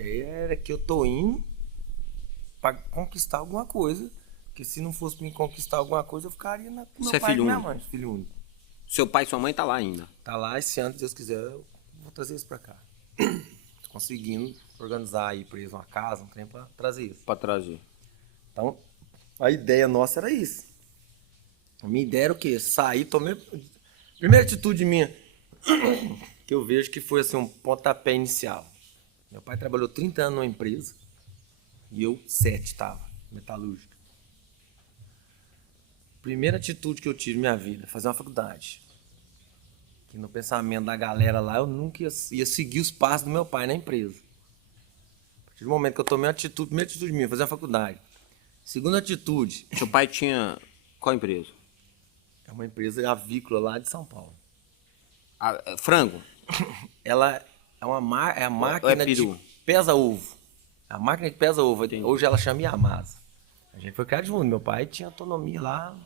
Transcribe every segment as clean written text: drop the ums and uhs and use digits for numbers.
ideia era que eu tô indo pra conquistar alguma coisa. Porque se não fosse pra me conquistar alguma coisa, eu ficaria com Você meu é pai e filho com minha único? mãe, filho único. Seu pai e sua mãe tá lá ainda. Tá lá, esse ano, se Deus quiser, eu vou trazer isso pra cá. Tô conseguindo organizar aí pra eles uma casa, um trem pra trazer isso. Pra trazer. Então, a ideia nossa era isso. A minha ideia era o quê? Sair, tomei... Primeira atitude minha, que eu vejo que foi assim, um pontapé inicial. Meu pai trabalhou 30 anos numa empresa e eu 7 tava, metalúrgica. Primeira atitude que eu tive na minha vida, fazer uma faculdade. Que no pensamento da galera lá, eu nunca ia seguir os passos do meu pai na empresa. A partir do momento que eu tomei a atitude, primeira atitude minha, fazer uma faculdade. Segunda atitude, Seu pai tinha qual empresa? é uma empresa avícola lá de São Paulo. Frango? Ela é a máquina peru? de pesa-ovo. A máquina que pesa ovo. Entendi. Hoje ela chama Yamasa. A gente foi criado junto. Meu pai tinha autonomia lá.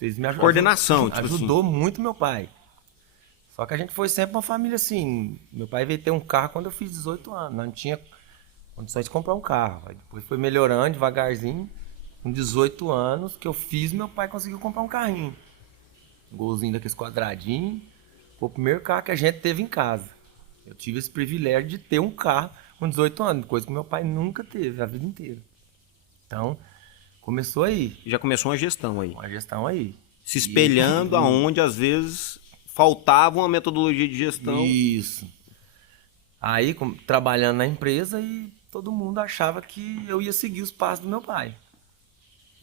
Eles me Coordenação, tipo ajudou muito meu pai. Só que a gente foi sempre uma família assim. Meu pai veio ter um carro quando eu fiz 18 anos. Não tinha condições de comprar um carro. Aí depois foi melhorando devagarzinho. Com 18 anos que eu fiz, meu pai conseguiu comprar um carrinho. Um golzinho daqueles quadradinhos. Foi o primeiro carro que a gente teve em casa. Eu tive esse privilégio de ter um carro com 18 anos, coisa que meu pai nunca teve a vida inteira. Então, começou aí, Já começou uma gestão aí. uma gestão aí. Se espelhando aonde, às vezes, faltava uma metodologia de gestão. Isso. Aí, trabalhando na empresa e todo mundo achava que eu ia seguir os passos do meu pai.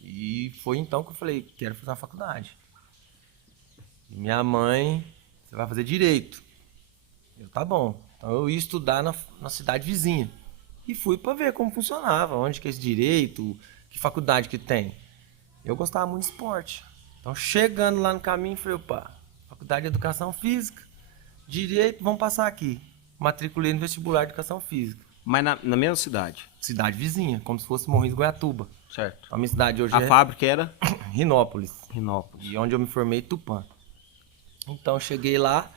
E foi então que eu falei, quero fazer uma faculdade. E minha mãe, você vai fazer direito. Eu, tá bom. Então eu ia estudar na cidade vizinha. E fui para ver como funcionava, onde que é esse direito, que faculdade que tem. Eu gostava muito de esporte. Então chegando lá no caminho, falei, opa, faculdade de educação física, direito, vamos passar aqui. Matriculei no vestibular de educação física. Mas na mesma cidade. Cidade vizinha, como se fosse Morrinhos de Goiatuba. Certo. A minha cidade hoje A é fábrica era Rinópolis. Rinópolis. E onde eu me formei, Tupã. Então cheguei lá,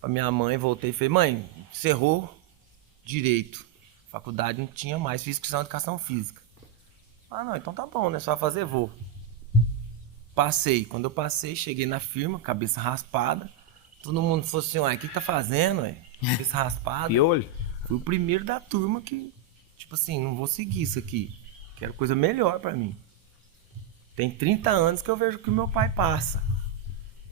pra minha mãe, voltei e falei, mãe, encerrou direito. Faculdade não tinha mais, fiz inscrição em educação física. Ah, não, então tá bom, né? Só vai fazer, vou. Passei. Quando eu passei, cheguei na firma, cabeça raspada. Todo mundo falou assim, uai, o que tá fazendo, ué? Cabeça raspada. Piolho? Fui o primeiro da turma que, tipo assim, não vou seguir isso aqui. Quero coisa melhor pra mim. Tem 30 anos que eu vejo que o meu pai passa.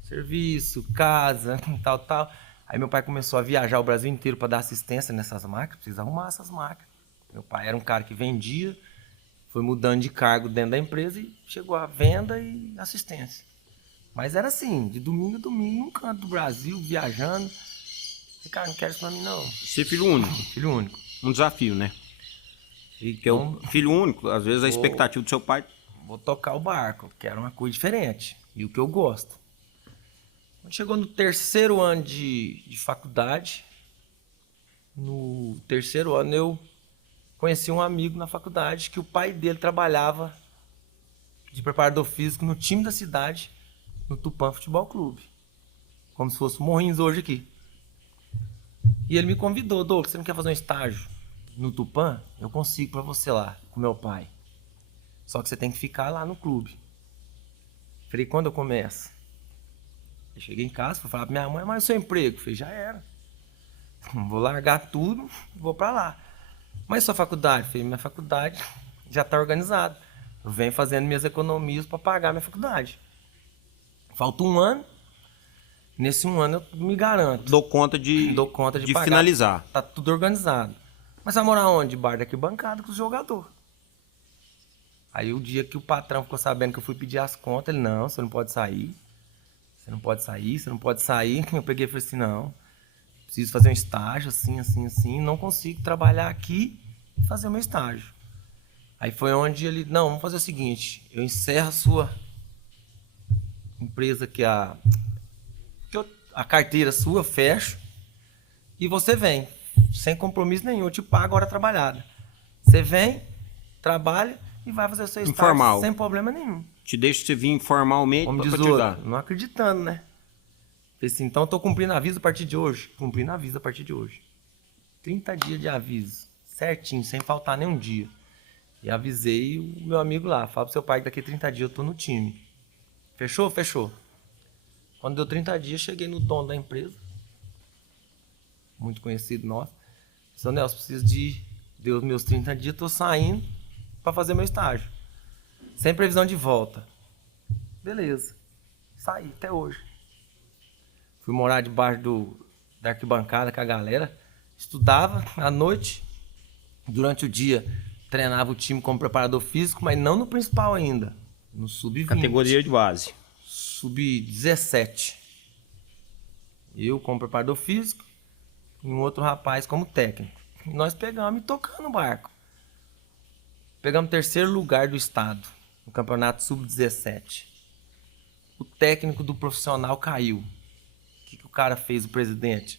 Serviço, casa, tal, tal. Aí meu pai começou a viajar o Brasil inteiro para dar assistência nessas máquinas, precisa arrumar essas máquinas. Meu pai era um cara que vendia, foi mudando de cargo dentro da empresa e chegou à venda e assistência. Mas era assim, de domingo a domingo, num canto do Brasil, viajando. E, cara, não quero isso pra mim, não. Ser filho único. Filho único. Um desafio, né? Porque o filho único, às vezes a expectativa do seu pai... Vou tocar o barco, quero uma coisa diferente. E o que eu gosto. Quando chegou no terceiro ano de faculdade, no terceiro ano eu conheci um amigo na faculdade que o pai dele trabalhava de preparador físico no time da cidade, no Tupã Futebol Clube. Como se fosse o Morrinhos hoje aqui. E ele me convidou, Douglas, você não quer fazer um estágio no Tupã? Eu consigo pra você lá, com meu pai. Só que você tem que ficar lá no clube. Falei, quando eu começo? Eu cheguei em casa, fui falar pra minha mãe, mas o seu emprego? Eu falei, já era. Vou largar tudo, vou pra lá. Mas sua faculdade? Eu falei, minha faculdade já tá organizada. Eu venho fazendo minhas economias pra pagar minha faculdade. Falta um ano. Nesse um ano eu me garanto. Dou conta de pagar. finalizar. Tá tudo organizado. Mas vai morar onde? Bar daqui bancada com os jogadores. Aí o dia que o patrão ficou sabendo que eu fui pedir as contas, ele, não, você não pode sair. Você não pode sair, você não pode sair. Eu peguei e falei assim, não, preciso fazer um estágio, assim, assim, assim. Não consigo trabalhar aqui e fazer o meu estágio. Aí foi onde ele, não, vamos fazer o seguinte, eu encerro a sua empresa, que a carteira sua, fecho, e você vem, sem compromisso nenhum, eu te pago a hora trabalhada. Você vem, trabalha e vai fazer o seu estágio informal, sem problema nenhum. Te deixo você vir informalmente Como diz pra te ajudar. não acreditando, né? Falei assim, então eu tô cumprindo aviso a partir de hoje. Cumprindo aviso a partir de hoje. 30 dias de aviso. certinho, sem faltar nenhum dia. E avisei o meu amigo lá, fala pro seu pai que daqui a 30 dias eu tô no time. Fechou? Fechou. Quando deu 30 dias, cheguei no dono da empresa, muito conhecido nosso. Seu Nelson, preciso deu os meus 30 dias, tô saindo pra fazer meu estágio. Sem previsão de volta. Beleza. Saí até hoje. Fui morar debaixo da arquibancada com a galera. Estudava à noite. Durante o dia, treinava o time como preparador físico, mas não no principal ainda. No sub-20. Categoria de base. Sub-17. Eu como preparador físico e um outro rapaz como técnico. E nós pegamos e tocamos o barco. Pegamos 3º lugar do estado no campeonato sub-17. O técnico do profissional caiu. O que o cara fez, o presidente?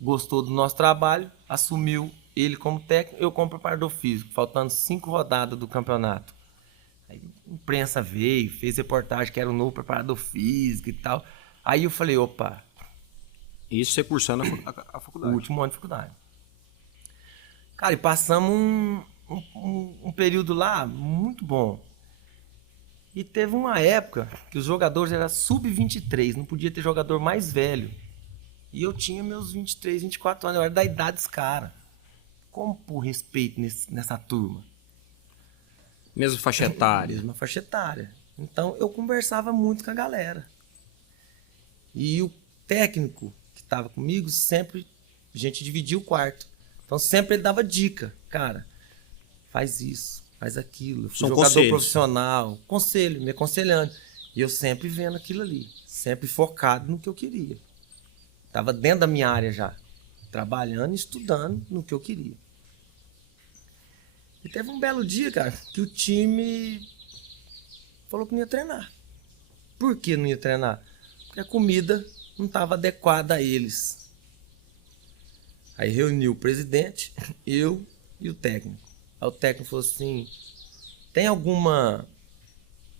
Gostou do nosso trabalho, assumiu ele como técnico, eu como preparador físico, faltando 5 rodadas do campeonato. Aí a imprensa veio, fez reportagem que era o novo preparador físico e tal. Aí eu falei, opa. Isso você cursando a O faculdade. último ano de faculdade. Cara, e passamos um período lá muito bom. E teve uma época que os jogadores eram sub-23, não podia ter jogador mais velho. E eu tinha meus 23, 24 anos, eu era da idade dos caras. Como por respeito nessa turma? Mesma faixa etária. Mesma faixa etária. Então eu conversava muito com a galera. E o técnico que estava comigo, sempre a gente dividia o quarto. Então sempre ele dava dica. Cara, faz isso, faz aquilo. Eu fui São jogador conselhos. profissional, conselho, me aconselhando. E eu sempre vendo aquilo ali, sempre focado no que eu queria. Estava dentro da minha área já, trabalhando e estudando no que eu queria. E teve um belo dia, cara, que o time falou que não ia treinar. Por que não ia treinar? Porque a comida não estava adequada a eles. Aí reuniu o presidente, eu e o técnico. Aí o técnico falou assim, tem alguma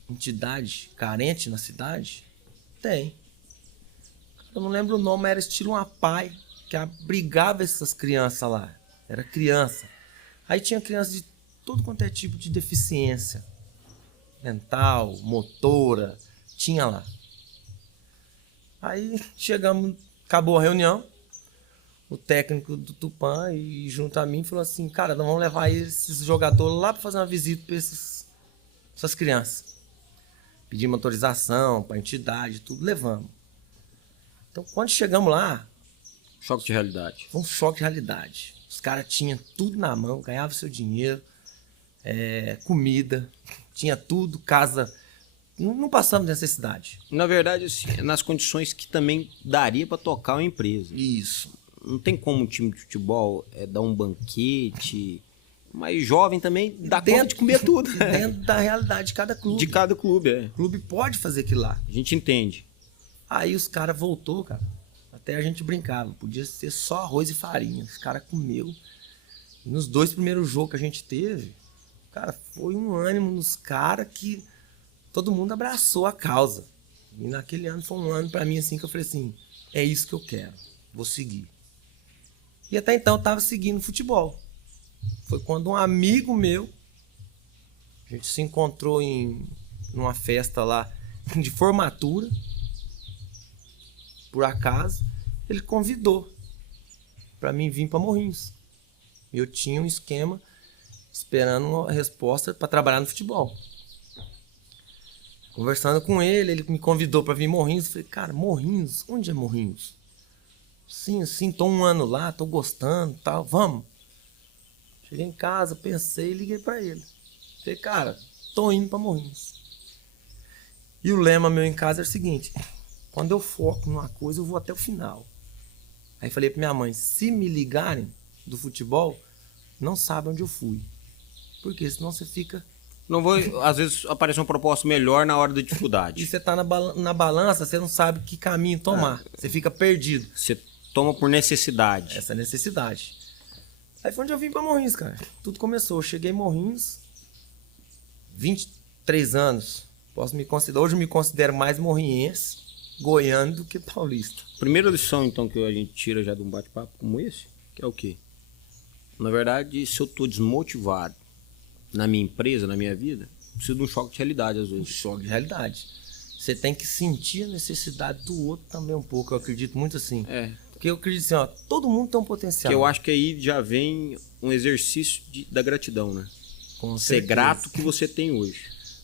entidade carente na cidade? Tem. Eu não lembro o nome, era estilo uma pai que abrigava essas crianças lá. Era criança. Aí tinha crianças de todo quanto é tipo de deficiência. Mental, motora, tinha lá. Aí chegamos, acabou a reunião. O técnico do Tupã e junto a mim falou assim, cara, nós vamos levar esses jogadores lá para fazer uma visita para essas crianças. Pedimos autorização para a entidade, tudo, levamos. Então, quando chegamos lá, Choque de realidade. foi um choque de realidade. Os caras tinham tudo na mão, ganhavam seu dinheiro, comida, tinha tudo, casa. Não passamos necessidade. Na verdade, assim, nas condições que também daria para tocar uma empresa. Isso. Não tem como um time de futebol dar um banquete, mas jovem também dá conta de comer tudo. Dentro da realidade de cada clube. De cada clube, O clube pode fazer aquilo lá. A gente entende. Aí os caras voltou, cara. Até a gente brincava. Podia ser só arroz e farinha. Os caras comeu. E nos 2 primeiros jogos que a gente teve, cara, foi um ânimo nos caras que todo mundo abraçou a causa. E naquele ano foi um ano pra mim assim que eu falei assim, é isso que eu quero. Vou seguir. E até então eu tava seguindo futebol. Foi quando um amigo meu, a gente se encontrou numa festa lá de formatura, por acaso, ele convidou para mim vir para Morrinhos. Eu tinha um esquema esperando uma resposta para trabalhar no futebol. Conversando com ele me convidou para vir em Morrinhos. Eu falei, cara, Morrinhos? Onde é Morrinhos? Sim, tô um ano lá, tô gostando, tal, vamos. Cheguei em casa, pensei e liguei para ele. Falei, cara, tô indo para Morrinhos. E o lema meu em casa é o seguinte, quando eu foco numa coisa, eu vou até o final. Aí falei pra minha mãe, se me ligarem do futebol, não sabe onde eu fui. Porque senão você fica... Não vou, às vezes aparece uma proposta melhor na hora da dificuldade. E você tá na balança, você não sabe que caminho tomar. Você fica perdido. Você toma por necessidade. Essa necessidade. Aí foi onde eu vim pra Morrinhos, cara. Tudo começou. Eu cheguei em Morrinhos, 23 anos. Hoje eu me considero mais morrinhense, goiano do que paulista. Primeira lição, então, que a gente tira já de um bate-papo como esse, que é o quê? Na verdade, se eu tô desmotivado na minha empresa, na minha vida, preciso de um choque de realidade às Um vezes. choque de realidade. Você tem que sentir a necessidade do outro também um pouco. Eu acredito muito assim. É, Porque eu acredito assim, ó, todo mundo tem um potencial. que eu acho que aí já vem um exercício da gratidão, né? Com Ser certeza. grato que você tem hoje.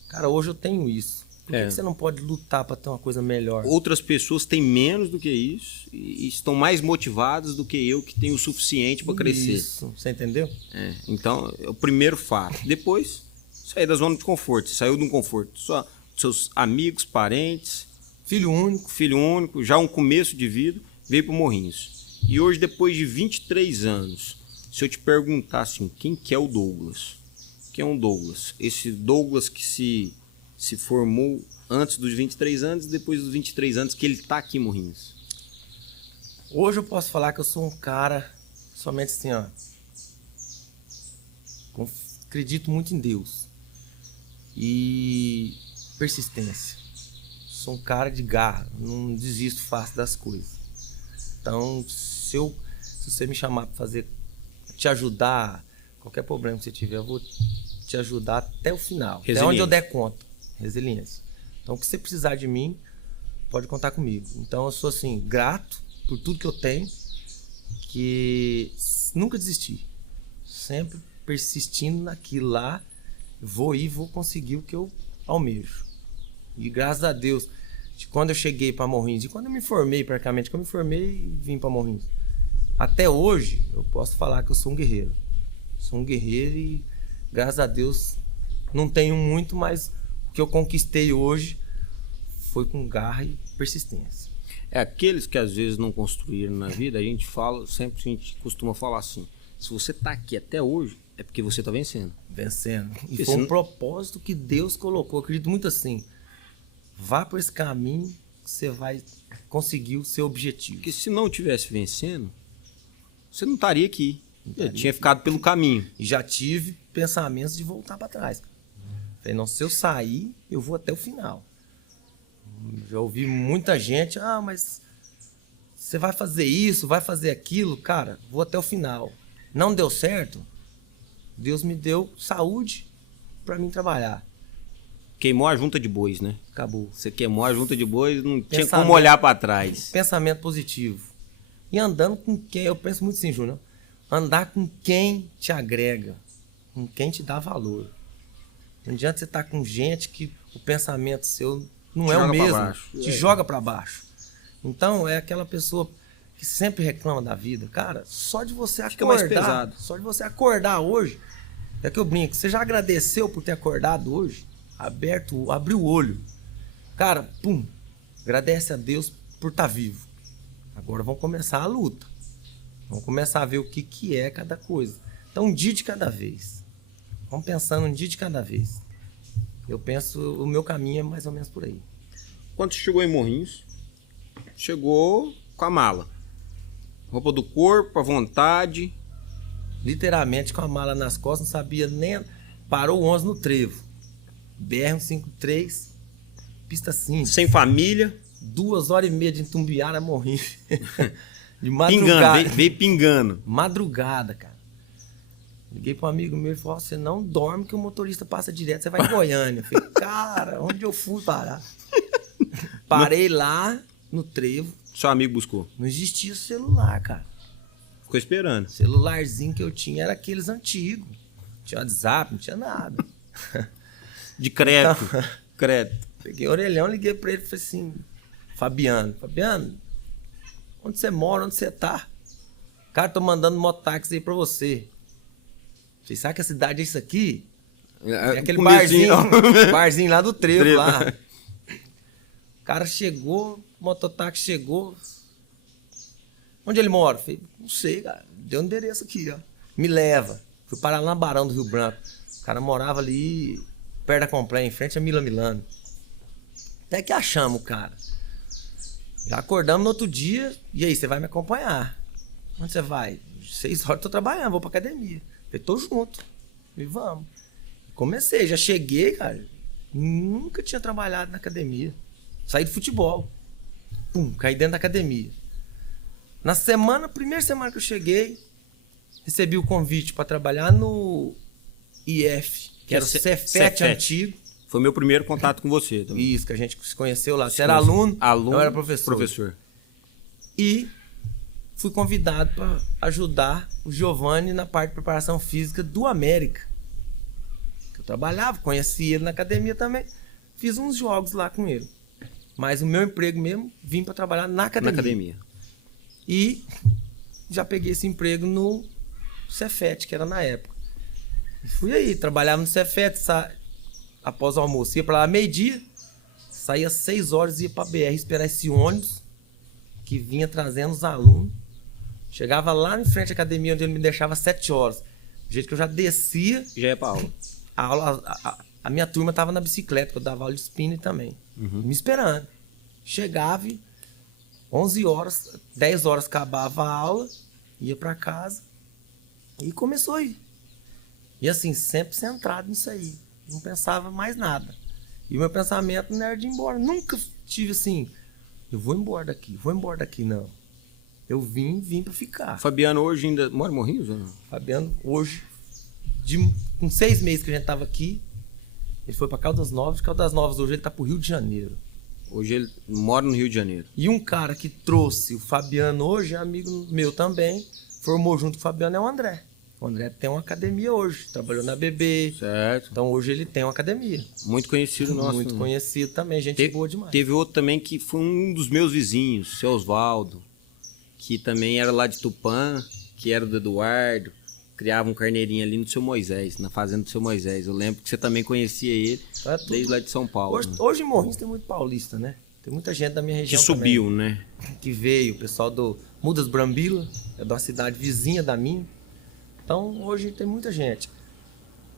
Cara, hoje eu tenho isso. Por que É. que você não pode lutar pra ter uma coisa melhor? Outras pessoas têm menos do que isso e estão mais motivadas do que eu, que tenho o suficiente para crescer. Isso, você entendeu? É, então, é o primeiro fato. Depois, sair da zona de conforto. Você saiu de um conforto. Só seus amigos, parentes, filho único, já um começo de vida, veio para Morrinhos. E hoje, depois de 23 anos, se eu te perguntar assim, quem que é o Douglas? Quem é um Douglas? Esse Douglas que se formou antes dos 23 anos e depois dos 23 anos que ele está aqui em Morrinhos. Hoje eu posso falar que eu sou um cara somente assim, ó. Acredito muito em Deus. E persistência. Sou um cara de garra, não desisto fácil das coisas. Então, se você me chamar para te ajudar, qualquer problema que você tiver, eu vou te ajudar até o final. Até onde eu der conta. Resiliência. Então, o que você precisar de mim, pode contar comigo. Então, eu sou assim, grato por tudo que eu tenho, que nunca desisti. Sempre persistindo naquilo lá, vou conseguir o que eu almejo. E graças a Deus, de quando eu cheguei para Morrinhos, e quando eu me formei praticamente, quando eu me formei e vim para Morrinhos, até hoje eu posso falar que eu sou um guerreiro. Sou um guerreiro e graças a Deus não tenho muito, mas o que eu conquistei hoje foi com garra e persistência. É aqueles que às vezes não construíram na vida, a gente costuma falar assim, se você está aqui até hoje, é porque você está vencendo. Vencendo. E Porque foi um senão- propósito que Deus colocou. Eu acredito muito assim. Vá por esse caminho que você vai conseguir o seu objetivo. Porque se não tivesse vencendo, você não estaria aqui. estaria Tinha ficado pelo caminho. E já tive pensamentos de voltar para trás. Falei, não, se eu sair, eu vou até o final. Já ouvi muita gente, mas você vai fazer isso, vai fazer aquilo. Cara, vou até o final. Não deu certo, Deus me deu saúde para mim trabalhar. Queimou a junta de bois, né? Acabou. Você queimou a junta de bois, não tinha Pensamento- como olhar para trás. Pensamento positivo. E andando com quem, eu penso muito assim, Júnior, andar com quem te agrega, com quem te dá valor. Não adianta você estar com gente que o pensamento seu não Te é o joga pra mesmo, baixo. te É. joga para baixo. Então é aquela pessoa que sempre reclama da vida. Cara, só de você Fica mais acordar, pesado. só de você acordar hoje, é que eu brinco, você já agradeceu por ter acordado hoje? Abriu o olho. Cara, pum, agradece a Deus por estar vivo. Agora vamos começar a luta. Vamos começar a ver o que é cada coisa. Então, um dia de cada vez. Vamos pensando um dia de cada vez. Eu penso, o meu caminho é mais ou menos por aí. Quando você chegou em Morrinhos, chegou com a mala. Roupa do corpo, à vontade. Literalmente com a mala nas costas, não sabia nem... Parou o 11 no trevo. BR-153, pista simples. Sem família. 2h30 de Itumbiara, morri. De Pingando, madrugada. veio pingando. Madrugada, cara. Liguei para um amigo meu e falou: você não dorme que o motorista passa direto, você vai em Goiânia. Eu falei, cara, onde eu fui parar? Parei lá no trevo, Seu amigo buscou. não existia celular, cara. Ficou esperando. O celularzinho que eu tinha era aqueles antigos. Não tinha WhatsApp, não tinha nada. De crédito. Crédito. Peguei o orelhão, liguei pra ele e falei assim: Fabiano, onde você mora, onde você tá? Cara, tô mandando mototáxi aí pra você. Você sabe que a cidade é isso aqui? É aquele Comecinho. barzinho lá do trevo, Trevo. lá. O cara chegou, o mototáxi chegou. Onde ele mora? Eu falei, não sei, cara. Deu um endereço aqui, ó. Me leva. Fui parar lá na Barão do Rio Branco. O cara morava ali, perto da Complé, em frente a Mila Milano. Até que achamos o cara. Já acordamos no outro dia. E aí, você vai me acompanhar? Onde você vai? 6 horas eu tô trabalhando, vou pra academia. Falei, tô junto. E vamos. Comecei, já cheguei, cara. Nunca tinha trabalhado na academia. Saí do futebol. Pum, caí dentro da academia. Na semana, primeira semana que eu cheguei, recebi o convite para trabalhar no IF, que era o Cefet antigo. Foi meu primeiro contato com você também. Isso, que a gente se conheceu lá. Você era aluno, eu era professor. E fui convidado para ajudar o Giovanni na parte de preparação física do América. Eu trabalhava, conheci ele na academia também. Fiz uns jogos lá com ele. Mas o meu emprego mesmo, vim para trabalhar na academia. E já peguei esse emprego no Cefet, que era na época. E fui aí, trabalhava no Cefet, após o almoço. Ia para lá meio-dia, saía 6 horas e ia para BR esperar esse ônibus que vinha trazendo os alunos. Chegava lá em frente à academia, onde ele me deixava 7 horas. Do jeito que eu já descia... Já ia para aula. A minha turma estava na bicicleta, que eu dava aula de spinning também. Me esperando. Chegava, 11 horas, 10 horas acabava a aula, ia para casa e começou aí. E assim, sempre centrado nisso aí. Não pensava mais nada. E o meu pensamento não era de ir embora. Nunca tive assim, eu vou embora daqui, não. Eu vim para ficar. Fabiano hoje ainda mora em Morrinhos ou não? Fabiano hoje, com 6 meses que a gente tava aqui, ele foi para Caldas Novas. Caldas Novas hoje ele tá pro Rio de Janeiro. Hoje ele mora no Rio de Janeiro. E um cara que trouxe o Fabiano hoje, é amigo meu também, formou junto com o Fabiano, é o André. O André tem uma academia hoje, trabalhou na BB. Certo. Então hoje ele tem uma academia. Muito conhecido nosso. Muito conhecido também, gente boa demais. Teve outro também que foi um dos meus vizinhos, seu Osvaldo, que também era lá de Tupã, que era do Eduardo. Criava um carneirinho ali no seu Moisés, na fazenda do seu Moisés. Eu lembro que você também conhecia ele desde lá de São Paulo. Hoje em Morrinhos tem muito paulista, né? Tem muita gente da minha região que subiu, também, né? Que veio, o pessoal do Mudas Brambila, é de uma cidade vizinha da minha. Então hoje tem muita gente.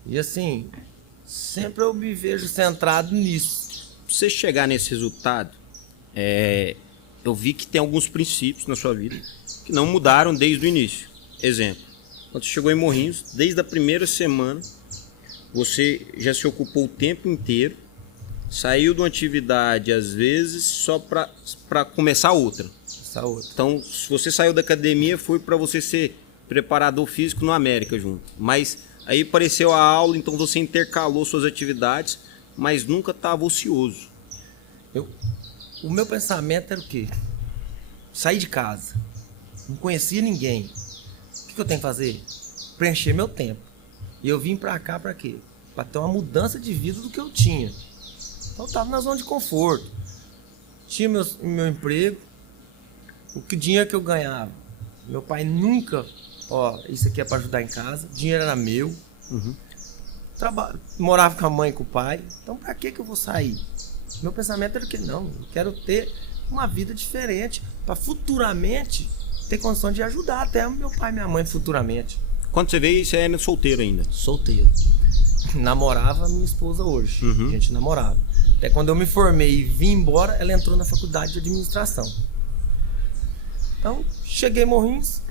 E assim, sempre eu me vejo centrado nisso. Pra você chegar nesse resultado, eu vi que tem alguns princípios na sua vida que não mudaram desde o início. Exemplo, quando você chegou em Morrinhos, desde a primeira semana, você já se ocupou o tempo inteiro, saiu de uma atividade, às vezes, só para começar outra. Então, se você saiu da academia, foi para você ser preparador físico no América junto. Mas aí apareceu a aula, então você intercalou suas atividades, mas nunca estava ocioso. O meu pensamento era o quê? Sair de casa, não conhecia ninguém. O que eu tenho que fazer? Preencher meu tempo. E eu vim pra cá pra quê? Pra ter uma mudança de vida do que eu tinha. Então eu tava na zona de conforto. Tinha meu emprego. O dinheiro que eu ganhava, meu pai nunca... isso aqui é pra ajudar em casa. O dinheiro era meu. Morava com a mãe e com o pai. Então pra que eu vou sair? Meu pensamento era que não, eu quero ter uma vida diferente para futuramente ter condição de ajudar até meu pai e minha mãe futuramente. Quando você veio, você era solteiro ainda? Solteiro. Namorava minha esposa hoje. A gente namorava. Até quando eu me formei e vim embora, ela entrou na faculdade de administração. Então, cheguei em Morrinhos,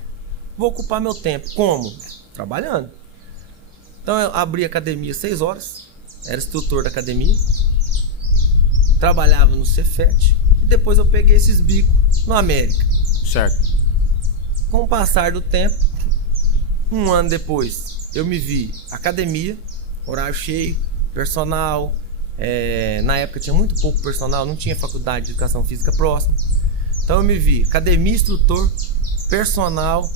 vou ocupar meu tempo. Como? Trabalhando. Então eu abri a academia 6 horas, era instrutor da academia. Trabalhava no Cefet e depois eu peguei esses bicos no América. Certo. Com o passar do tempo, 1 ano depois, eu me vi academia, horário cheio, personal. Na época tinha muito pouco personal, não tinha faculdade de educação física próxima. Então eu me vi academia, instrutor, personal.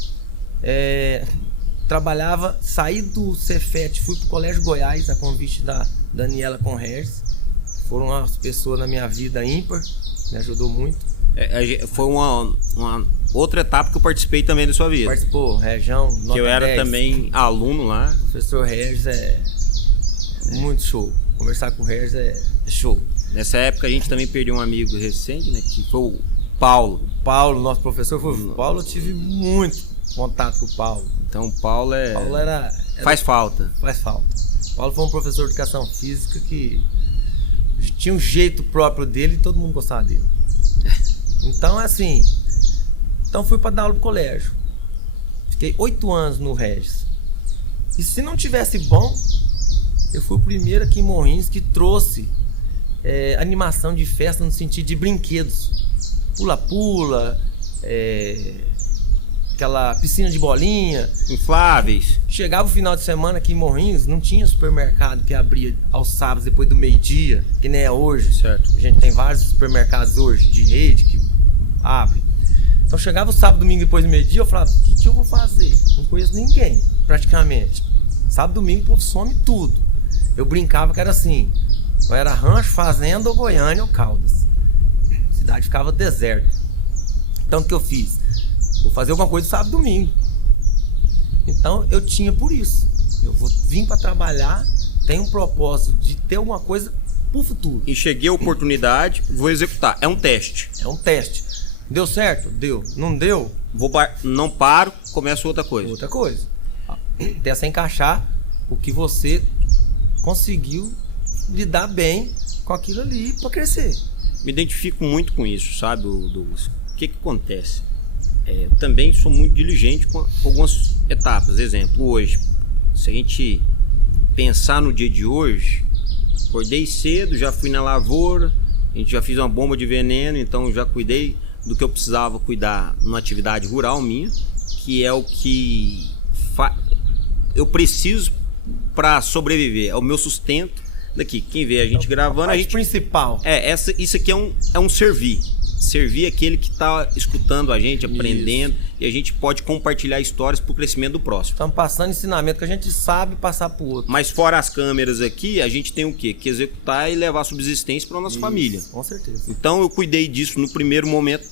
Trabalhava, saí do Cefet, fui pro Colégio Goiás, a convite da Daniela Conrers. Foram as pessoas na minha vida ímpar, me ajudou muito. Foi uma outra etapa que eu participei também da sua vida. Participou, região, nota que eu era 10. também aluno lá. O professor Regis é muito show. Conversar com o Regis é show. Nessa época a gente também perdeu um amigo recente, né? Que foi o Paulo. O Paulo, nosso professor, foi o Paulo. Eu tive muito contato com o Paulo. Então o Paulo faz falta. Faz falta. O Paulo foi um professor de educação física que tinha um jeito próprio dele e todo mundo gostava dele. Então, assim... Então fui para dar aula pro colégio. Fiquei 8 anos no Regis. E se não tivesse bom, eu fui o primeiro aqui em Morrinhos que trouxe animação de festa no sentido de brinquedos. Pula-pula, aquela piscina de bolinha. Infláveis. Chegava o final de semana aqui em Morrinhos, não tinha supermercado que abria aos sábados depois do meio-dia, que nem é hoje. Certo. A gente tem vários supermercados hoje de rede que abre. Então chegava o sábado, domingo depois do meio-dia, eu falava, o que eu vou fazer? Não conheço ninguém, praticamente. Sábado, domingo, o povo some tudo. Eu brincava que era assim, ou era rancho, fazenda, ou Goiânia, ou Caldas. A cidade ficava deserta. Então o que eu fiz? Vou fazer alguma coisa sábado, domingo. Então eu tinha por isso. Eu vou vir para trabalhar, tenho um propósito de ter alguma coisa pro futuro. Enxerguei a oportunidade, vou executar. É um teste. É um teste. Deu certo? Deu. Não deu? Não paro, começo outra coisa. Outra coisa. Tenta encaixar o que você conseguiu lidar bem com aquilo ali para crescer. Me identifico muito com isso, sabe, Douglas? O que acontece? Eu também sou muito diligente com algumas etapas. Exemplo, hoje, se a gente pensar no dia de hoje, acordei cedo, já fui na lavoura, a gente já fez uma bomba de veneno, então já cuidei do que eu precisava cuidar numa atividade rural minha, que é o que eu preciso para sobreviver, é o meu sustento daqui. Quem vê a gente gravando, a gente principal. Isso aqui é um servir. Servir aquele que está escutando a gente, aprendendo, e a gente pode compartilhar histórias para o crescimento do próximo. Estamos passando ensinamento que a gente sabe passar para o outro. Mas fora as câmeras aqui, a gente tem o quê? Que executar e levar subsistência para nossa família. Com certeza. Então eu cuidei disso no primeiro momento.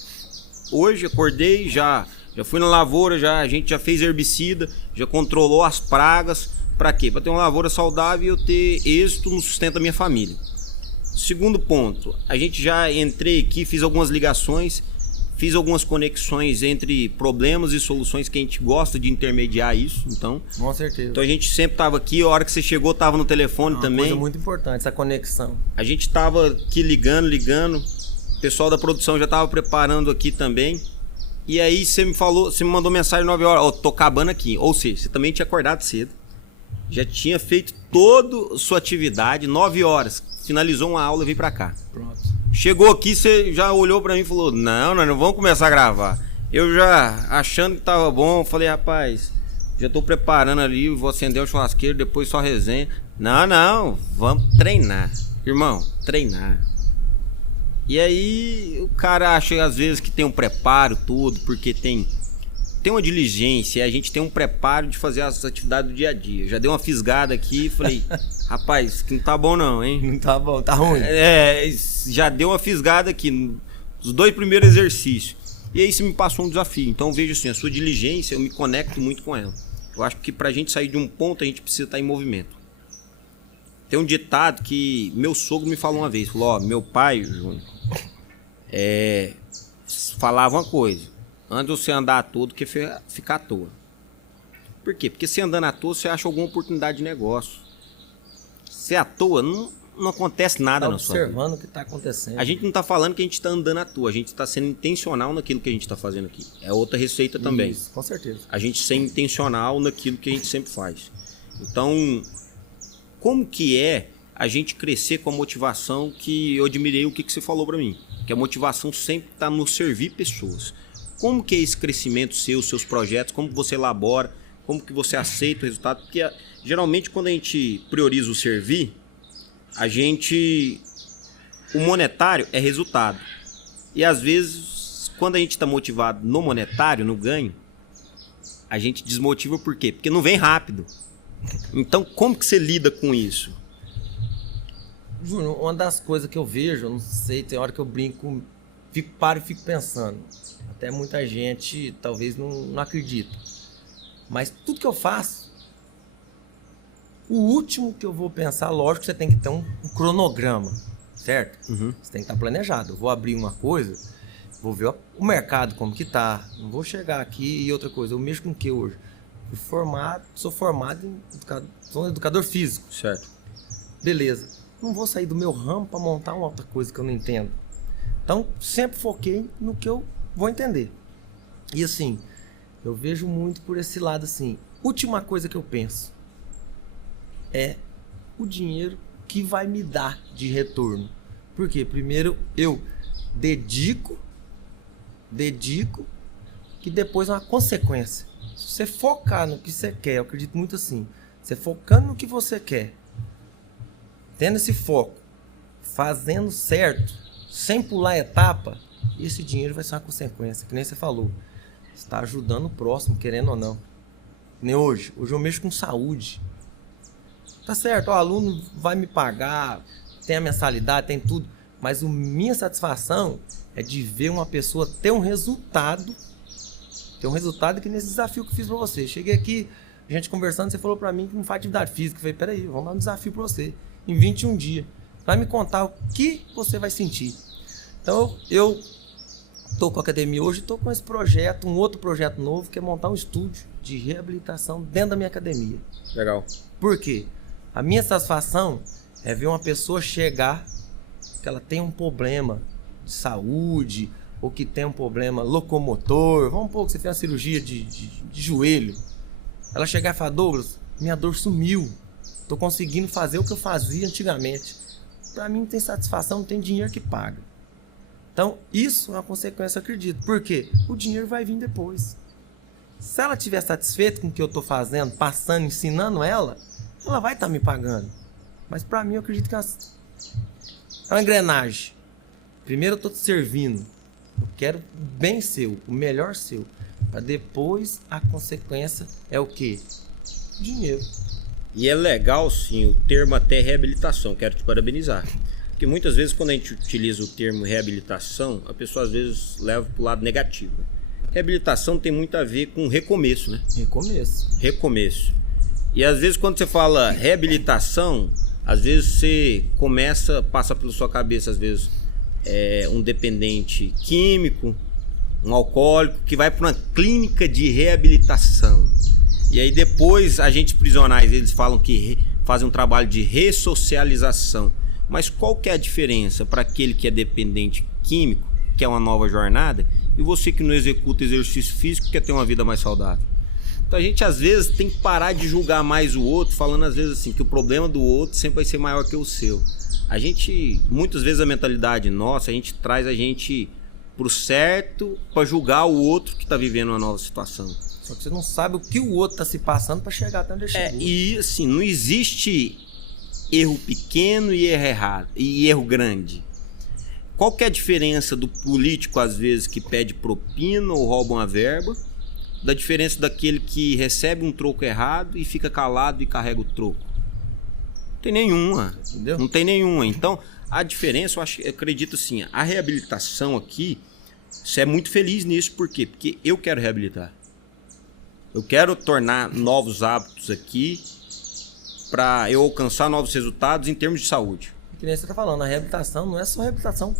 Hoje acordei, já fui na lavoura, a gente já fez herbicida, já controlou as pragas. Para quê? Para ter uma lavoura saudável e eu ter êxito no sustento da minha família. Segundo ponto, a gente já entrei aqui, fiz algumas ligações, fiz algumas conexões entre problemas e soluções que a gente gosta de intermediar isso, então. Com certeza. Então a gente sempre estava aqui, a hora que você chegou estava no telefone também. Uma coisa muito importante, essa conexão. A gente estava aqui ligando, o pessoal da produção já estava preparando aqui também. E aí você me mandou mensagem 9 horas, tô acabando aqui. Ou seja, você também tinha acordado cedo, já tinha feito toda a sua atividade, 9 horas. Finalizou uma aula e veio pra cá. Pronto. Chegou aqui, você já olhou pra mim e falou, não, nós não vamos começar a gravar. Eu já achando que tava bom, falei, rapaz, já tô preparando ali, vou acender o churrasqueiro, depois só resenha. Não, vamos treinar. Irmão, treinar. E aí o cara acha às vezes que tem um preparo tudo, porque tem uma diligência, a gente tem um preparo de fazer as atividades do dia a dia. Já dei uma fisgada aqui e falei, rapaz, que não tá bom não, hein? Não tá bom, tá ruim. Já deu uma fisgada aqui nos 2 primeiros exercícios. E aí você me passou um desafio. Então veja assim, a sua diligência, eu me conecto muito com ela. Eu acho que pra gente sair de um ponto, a gente precisa estar em movimento. Tem um ditado que meu sogro me falou uma vez. Falou, meu pai, Júnior, falava uma coisa. Antes você andar à toa do que ficar à toa. Por quê? Porque se andando à toa, você acha alguma oportunidade de negócio. Se é à toa, não acontece nada na sua vida. Observando o que está acontecendo. A gente não está falando que a gente está andando à toa. A gente está sendo intencional naquilo que a gente está fazendo aqui. É outra receita também. Isso, com certeza. A gente ser intencional naquilo que a gente sempre faz. Então, como que é a gente crescer com a motivação que eu admirei o que você falou para mim? Que a motivação sempre está no servir pessoas. Como que é esse crescimento seu, seus projetos, como que você elabora, como que você aceita o resultado? Porque geralmente quando a gente prioriza o servir, o monetário é resultado. E às vezes, quando a gente está motivado no monetário, no ganho, a gente desmotiva por quê? Porque não vem rápido. Então como que você lida com isso? Júnior, uma das coisas que eu vejo, eu não sei, tem hora que eu brinco, paro e fico pensando. Até muita gente talvez não acredita. Mas tudo que eu faço, o último que eu vou pensar, lógico que você tem que ter um cronograma, certo? Uhum. Você tem que estar planejado. Eu vou abrir uma coisa, vou ver o mercado como que tá. Não vou chegar aqui e outra coisa. Eu mexo com o que hoje? Sou formado em sou educador físico. Certo. Beleza. Não vou sair do meu ramo para montar uma outra coisa que eu não entendo. Então, sempre foquei no que eu vou entender. E assim, eu vejo muito por esse lado assim. Última coisa que eu penso é o dinheiro que vai me dar de retorno. Por quê? Primeiro eu dedico que depois é uma consequência. Se você focar no que você quer, eu acredito muito assim, você focando no que você quer, tendo esse foco, fazendo certo, sem pular etapa, esse dinheiro vai ser uma consequência, que nem você falou. Você está ajudando o próximo, querendo ou não. Nem hoje. Hoje eu mexo com saúde. Tá certo, o aluno vai me pagar, tem a mensalidade, tem tudo. Mas a minha satisfação é de ver uma pessoa ter um resultado. Ter um resultado que nesse desafio que eu fiz pra você. Cheguei aqui, a gente conversando, você falou pra mim que não faz atividade física. Eu falei, peraí, vamos dar um desafio pra você. Em 21 dias. Vai me contar o que você vai sentir. Então, eu tô com a academia hoje, tô com esse projeto, um outro projeto novo, que é montar um estúdio de reabilitação dentro da minha academia. Legal. Por quê? A minha satisfação é ver uma pessoa chegar, que ela tem um problema de saúde, ou que tem um problema locomotor, vamos supor que você fez uma cirurgia de joelho. Ela chegar e falar, Douglas, minha dor sumiu. Tô conseguindo fazer o que eu fazia antigamente. Pra mim não tem satisfação, não tem dinheiro que paga. Então, isso é uma consequência, eu acredito. Por quê? O dinheiro vai vir depois. Se ela estiver satisfeita com o que eu tô fazendo, passando, ensinando ela vai estar me pagando. Mas pra mim, eu acredito que é uma engrenagem. Primeiro eu tô te servindo. Eu quero o bem seu, o melhor seu. Para depois a consequência é o quê? Dinheiro. E é legal, sim, o termo até reabilitação. Quero te parabenizar. Porque muitas vezes quando a gente utiliza o termo reabilitação, a pessoa às vezes leva para o lado negativo. Reabilitação tem muito a ver com recomeço, né? Recomeço. E às vezes quando você fala reabilitação, às vezes você passa pela sua cabeça, às vezes, um dependente químico, um alcoólico, que vai para uma clínica de reabilitação. E aí depois, agentes prisionais, eles falam que fazem um trabalho de ressocialização. Mas qual que é a diferença para aquele que é dependente químico, que é uma nova jornada, e você que não executa exercício físico, quer ter uma vida mais saudável? Então a gente às vezes tem que parar de julgar mais o outro, falando às vezes assim, que o problema do outro sempre vai ser maior que o seu. A gente, muitas vezes a mentalidade nossa, a gente traz a gente pro certo para julgar o outro que está vivendo uma nova situação. Só que você não sabe o que o outro está se passando para chegar até onde ele chegou. E assim, não existe erro pequeno e erro errado e erro grande. Qual que é a diferença do político às vezes que pede propina ou rouba uma verba, da diferença daquele que recebe um troco errado e fica calado e carrega o troco? Não tem nenhuma. Entendeu? Não tem nenhuma. Então, a diferença, eu acredito assim, a reabilitação aqui, você é muito feliz nisso, por quê? Porque eu quero reabilitar. Eu quero tornar novos hábitos aqui para eu alcançar novos resultados em termos de saúde. Que nem você está falando, a reabilitação não é só reabilitação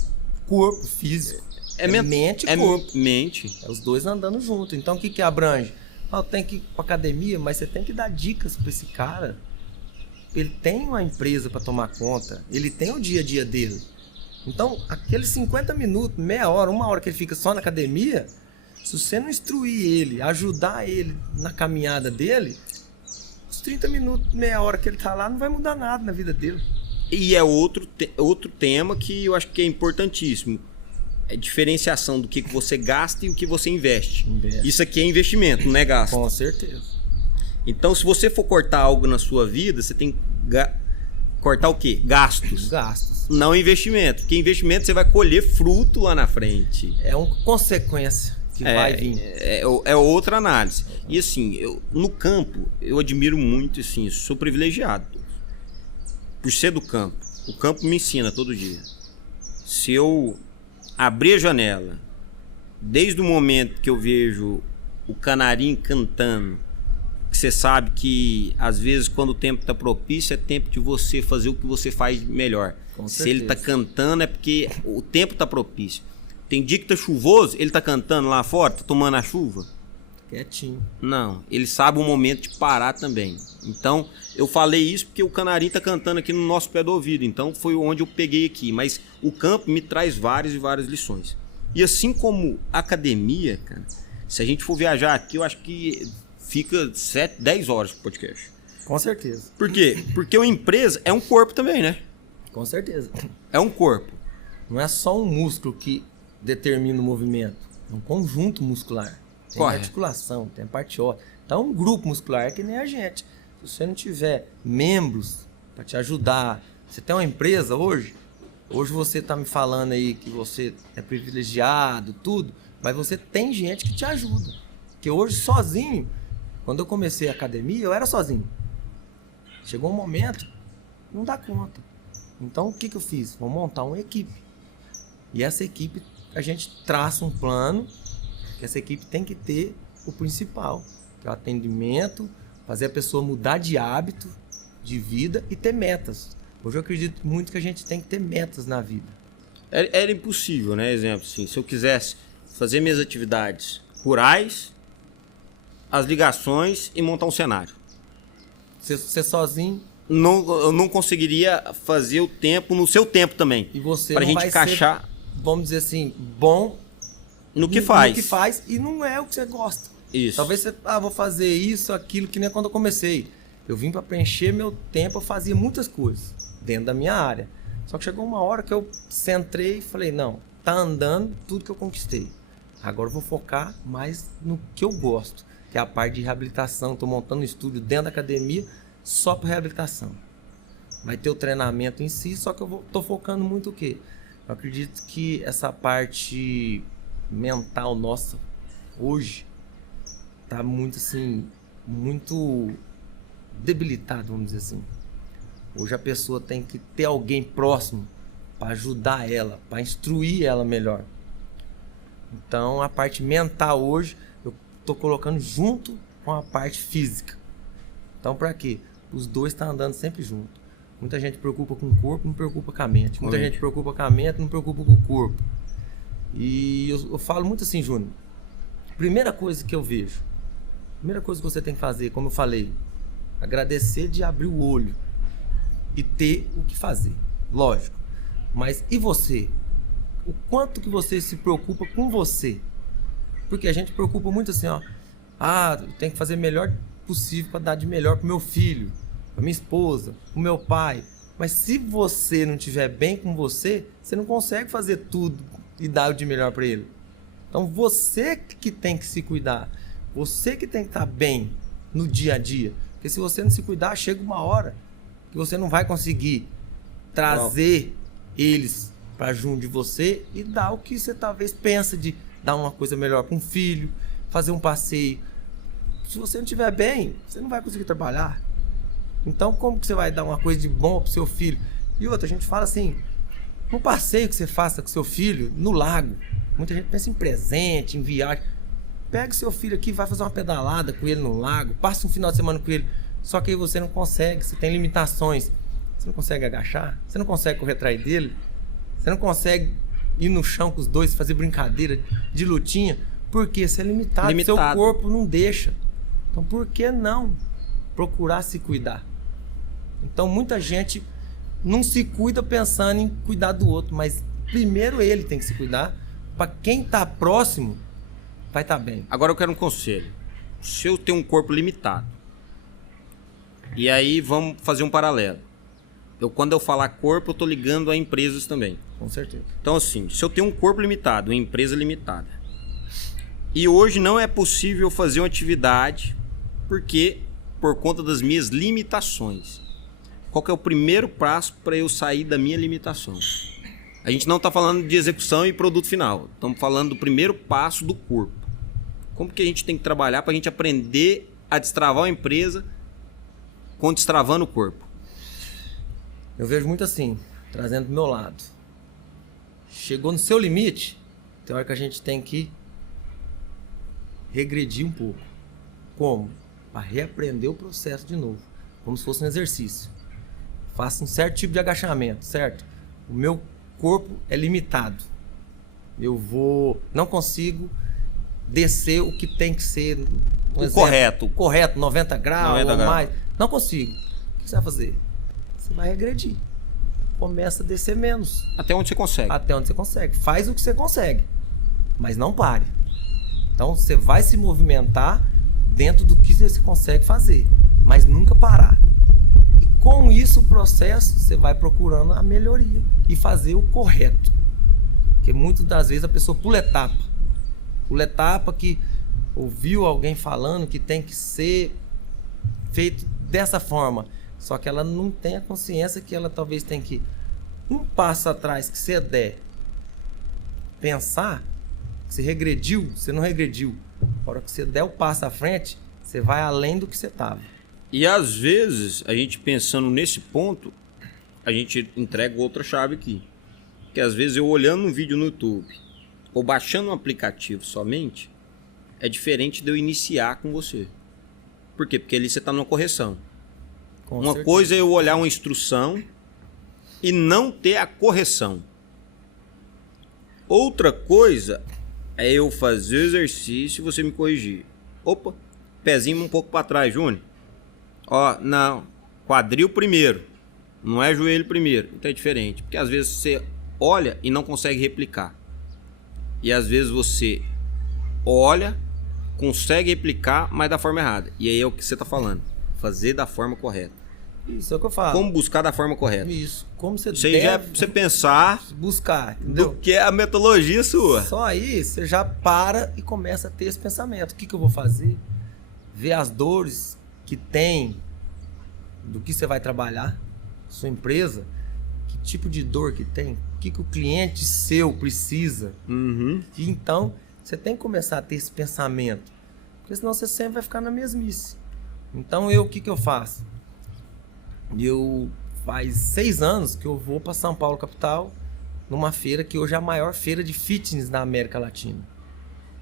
corpo, físico. É mente e corpo. Mente. É os dois andando junto. Então o que abrange? Tem que ir para academia, mas você tem que dar dicas para esse cara. Ele tem uma empresa para tomar conta, ele tem o dia a dia dele. Então, aqueles 50 minutos, meia hora, uma hora que ele fica só na academia, se você não instruir ele, ajudar ele na caminhada dele, os 30 minutos, meia hora que ele tá lá, não vai mudar nada na vida dele. E é outro tema que eu acho que é importantíssimo. É diferenciação do que você gasta e o que você investe. Isso aqui é investimento, não é gasto. Com certeza. Então, se você for cortar algo na sua vida, você tem que cortar o quê? Gastos. Não investimento. Porque investimento você vai colher fruto lá na frente. É uma consequência que vai vir. É outra análise. E assim, no campo, eu admiro muito, assim, sou privilegiado. Por ser do campo. O campo me ensina todo dia. Se eu abrir a janela, desde o momento que eu vejo o canarinho cantando, que você sabe que às vezes quando o tempo está propício é tempo de você fazer o que você faz melhor. Se ele está cantando é porque o tempo está propício. Tem dia que tá chuvoso, ele tá cantando lá fora, tá tomando a chuva? Quietinho. Não, ele sabe o momento de parar também. Então, eu falei isso porque o canarinho tá cantando aqui no nosso pé do ouvido. Então, foi onde eu peguei aqui. Mas o campo me traz várias e várias lições. E assim como academia, cara, se a gente for viajar aqui, eu acho que fica 10 horas pro podcast. Com certeza. Por quê? Porque uma empresa é um corpo também, né? Com certeza. É um corpo. Não é só um músculo que determina o movimento. É um conjunto muscular. tem Correto. articulação, tem a parte óssea. Então, um grupo muscular é que nem a gente. Se você não tiver membros para te ajudar, você tem uma empresa hoje você está me falando aí que você é privilegiado, tudo, mas você tem gente que te ajuda. Porque hoje, sozinho, quando eu comecei a academia, eu era sozinho. Chegou um momento, não dá conta. Então, o que eu fiz? Vou montar uma equipe. E essa equipe, a gente traça um plano, que essa equipe tem que ter o principal, que é o atendimento, fazer a pessoa mudar de hábito, de vida e ter metas. Hoje eu acredito muito que a gente tem que ter metas na vida. Era impossível, né? Exemplo, assim, se eu quisesse fazer minhas atividades rurais, as ligações e montar um cenário. Você sozinho... Eu não conseguiria fazer o tempo no seu tempo também. E você pra não gente vai encaixar ser, vamos dizer assim, bom no que faz. No que faz e não é o que você gosta. Isso. Talvez você, vou fazer isso, aquilo, que nem quando eu comecei. Eu vim para preencher meu tempo, eu fazia muitas coisas dentro da minha área. Só que chegou uma hora que eu centrei e falei, não, tá andando tudo que eu conquistei. Agora eu vou focar mais no que eu gosto, que é a parte de reabilitação. Estou montando um estúdio dentro da academia só para reabilitação. Vai ter o treinamento em si, só que eu tô focando muito o quê? Eu acredito que essa parte mental nossa hoje tá muito assim, muito debilitada, vamos dizer assim. Hoje a pessoa tem que ter alguém próximo para ajudar ela, para instruir ela melhor. Então a parte mental hoje eu tô colocando junto com a parte física. Então para quê? Os dois estão andando sempre junto. Muita gente preocupa com o corpo, não preocupa com a mente. Muita gente preocupa com a mente, não preocupa com o corpo. E eu falo muito assim, Júnior. Primeira coisa que eu vejo, primeira coisa que você tem que fazer, como eu falei, agradecer de abrir o olho e ter o que fazer. Lógico. Mas e você? O quanto que você se preocupa com você? Porque a gente preocupa muito assim, ó. Eu tenho que fazer o melhor possível para dar de melhor pro meu filho, pra minha esposa, pro meu pai. Mas se você não estiver bem com você, você não consegue fazer tudo e dar o de melhor para ele. Então você que tem que se cuidar. Você que tem que estar bem no dia a dia. Porque se você não se cuidar, chega uma hora que você não vai conseguir trazer eles para junto de você e dar o que você talvez pensa de dar uma coisa melhor para um filho, fazer um passeio. Se você não estiver bem, você não vai conseguir trabalhar. Então como que você vai dar uma coisa de bom pro seu filho? E outra, a gente fala assim, um passeio que você faça com seu filho no lago. Muita gente pensa em presente, em viagem. Pega o seu filho aqui, vai fazer uma pedalada com ele no lago, passa um final de semana com ele. Só que aí você não consegue, você tem limitações. Você não consegue agachar, você não consegue correr atrás dele, você não consegue ir no chão com os dois, fazer brincadeira de lutinha, porque você é limitado. Seu corpo não deixa. Então por que não procurar se cuidar? Então muita gente não se cuida pensando em cuidar do outro, mas primeiro ele tem que se cuidar, para quem tá próximo vai estar bem. Agora eu quero um conselho. Se eu tenho um corpo limitado, e aí vamos fazer um paralelo. Quando eu falar corpo, eu tô ligando a empresas também. Com certeza. Então assim, se eu tenho um corpo limitado, uma empresa limitada, e hoje não é possível fazer uma atividade porque por conta das minhas limitações. Qual que é o primeiro passo para eu sair da minha limitação? A gente não está falando de execução e produto final. Estamos falando do primeiro passo do corpo. Como que a gente tem que trabalhar para a gente aprender a destravar uma empresa com destravando o corpo? Eu vejo muito assim, trazendo do meu lado. Chegou no seu limite, tem hora que a gente tem que regredir um pouco. Como? Para reaprender o processo de novo. Como se fosse um exercício. Faça um certo tipo de agachamento, certo? O meu corpo é limitado. Não consigo descer o que tem que ser. Correto. Correto, 90 graus 90 ou graus. mais. Não consigo. O que você vai fazer? Você vai regredir. Começa a descer menos. Até onde você consegue. Até onde você consegue. Faz o que você consegue. Mas não pare. Então você vai se movimentar dentro do que você consegue fazer. Mas nunca parar. E com isso o processo você vai procurando a melhoria. E fazer o correto. Porque muitas das vezes a pessoa pula etapa. Pula etapa que ouviu alguém falando que tem que ser feito dessa forma. Só que ela não tem a consciência que ela talvez tenha que um passo atrás que você der, pensar que você regrediu, você não regrediu. Na hora que você der o passo à frente, você vai além do que você estava. E às vezes, a gente pensando nesse ponto, a gente entrega outra chave aqui. Que às vezes eu olhando um vídeo no YouTube ou baixando um aplicativo somente, é diferente de eu iniciar com você. Por quê? Porque ali você está numa correção. Com Uma certeza. coisa é eu olhar uma instrução e não ter a correção. Outra coisa é eu fazer o exercício e você me corrigir. Opa, pezinho um pouco para trás, Júnior. Ó, não, quadril primeiro, não é joelho primeiro. Então é diferente, porque às vezes você olha e não consegue replicar. E às vezes você olha, consegue replicar, mas da forma errada. E aí é o que você está falando, fazer da forma correta. Isso é o que eu falo. Como buscar da forma correta. Isso. Como você Isso aí deve já é pra você pensar buscar, entendeu? do que é a metodologia sua. Só aí você já para e começa a ter esse pensamento. O que eu vou fazer? Ver as dores que tem do que você vai trabalhar, sua empresa, que tipo de dor que tem, o que o cliente seu precisa. Uhum. E então você tem que começar a ter esse pensamento, porque senão você sempre vai ficar na mesmice. Então o que eu faço? Faz 6 anos que eu vou para São Paulo capital, numa feira que hoje é a maior feira de fitness da América Latina.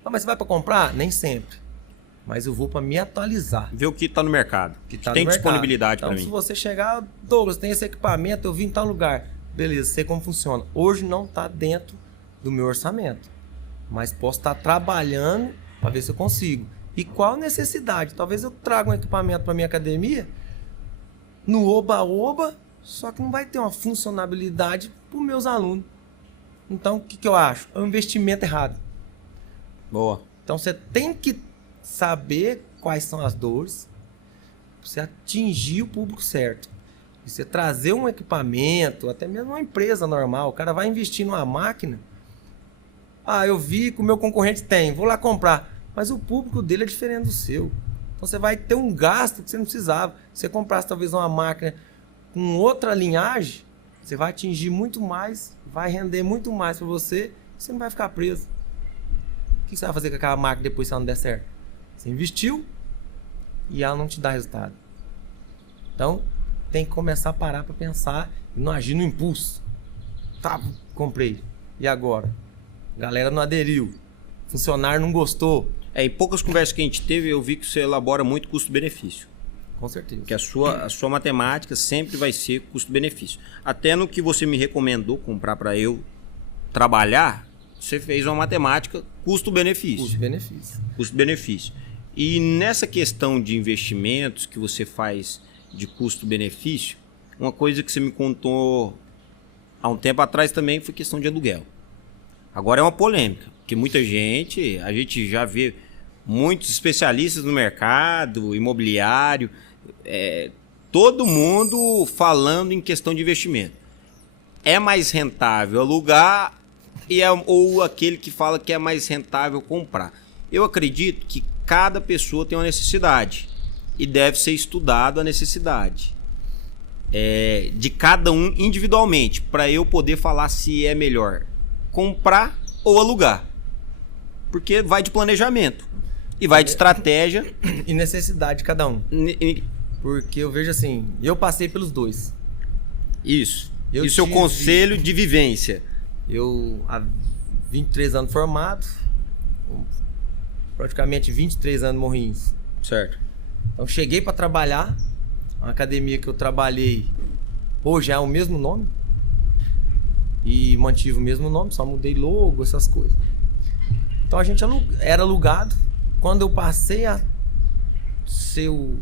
Ah, mas você vai para comprar? Nem sempre. Mas eu vou para me atualizar. Ver o que está no mercado. Que tá tem no mercado. disponibilidade Então, para se mim. você chegar, Douglas, tem esse equipamento, eu vim em tal lugar. Beleza, sei como funciona. Hoje não está dentro do meu orçamento. Mas posso estar trabalhando para ver se eu consigo. E qual necessidade? Talvez eu traga um equipamento para minha academia no oba-oba, só que não vai ter uma funcionalidade para os meus alunos. Então, o que eu acho? É um investimento errado. Boa. Então, você tem que saber quais são as dores para você atingir o público certo. E você trazer um equipamento, até mesmo uma empresa normal, o cara vai investir numa máquina. Ah, eu vi que o meu concorrente tem, vou lá comprar. Mas o público dele é diferente do seu. Então você vai ter um gasto que você não precisava. Se você comprasse talvez uma máquina com outra linhagem, você vai atingir muito mais, vai render muito mais para você, e você não vai ficar preso. O que você vai fazer com aquela máquina depois se ela não der certo? Você investiu e ela não te dá resultado. Então tem que começar a parar para pensar e não agir no impulso. Tá, comprei. E agora? A galera não aderiu. Funcionário não gostou. Em poucas conversas que a gente teve, eu vi que você elabora muito custo-benefício. Com certeza. Que a sua matemática sempre vai ser custo-benefício. Até no que você me recomendou comprar para eu trabalhar, você fez uma matemática custo-benefício. Custo-benefício. Custo-benefício. E nessa questão de investimentos que você faz de custo-benefício, uma coisa que você me contou há um tempo atrás também foi questão de aluguel. Agora é uma polêmica, porque muita gente, a gente já vê muitos especialistas no mercado imobiliário, todo mundo falando em questão de investimento. É mais rentável alugar ou aquele que fala que é mais rentável comprar? Eu acredito que cada pessoa tem uma necessidade e deve ser estudado a necessidade de cada um individualmente, para eu poder falar se é melhor comprar ou alugar. Porque vai de planejamento e vai de estratégia e necessidade de cada um. Porque eu vejo assim, eu passei pelos dois. Isso. Eu E seu tive- conselho de vivência. Eu há 23 anos formado, praticamente 23 anos morrinhos. Certo. Então cheguei para trabalhar, uma academia que eu trabalhei hoje é o mesmo nome. E mantive o mesmo nome, só mudei logo, essas coisas. Então a gente era alugado. Quando eu passei a ser o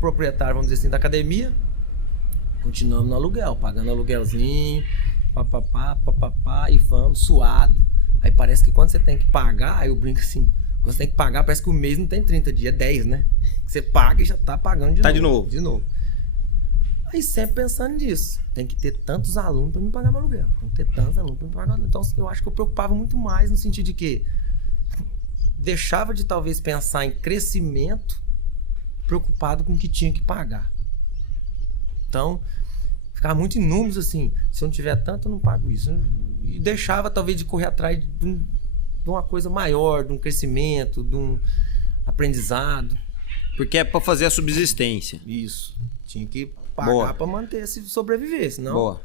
proprietário, vamos dizer assim, da academia, continuamos no aluguel, pagando aluguelzinho, papapá, e vamos, suado. Aí parece que quando você tem que pagar, aí eu brinco assim, quando você tem que pagar, parece que o mês não tem 30 dias, é 10, né? Você paga e já tá pagando Tá de novo. De novo. Aí sempre pensando nisso. Tem que ter tantos alunos para me pagar meu aluguel. Tem que ter tantos alunos para me pagar meu aluguel. Então eu acho que eu preocupava muito mais no sentido de que deixava de talvez pensar em crescimento, preocupado com o que tinha que pagar. Então, ficava muito em números assim, se eu não tiver tanto, eu não pago isso. E deixava talvez de correr atrás de uma coisa maior, de um crescimento, de um aprendizado. Porque é pra fazer a subsistência. Isso. Tinha que pagar para manter, se sobreviver, senão... Boa.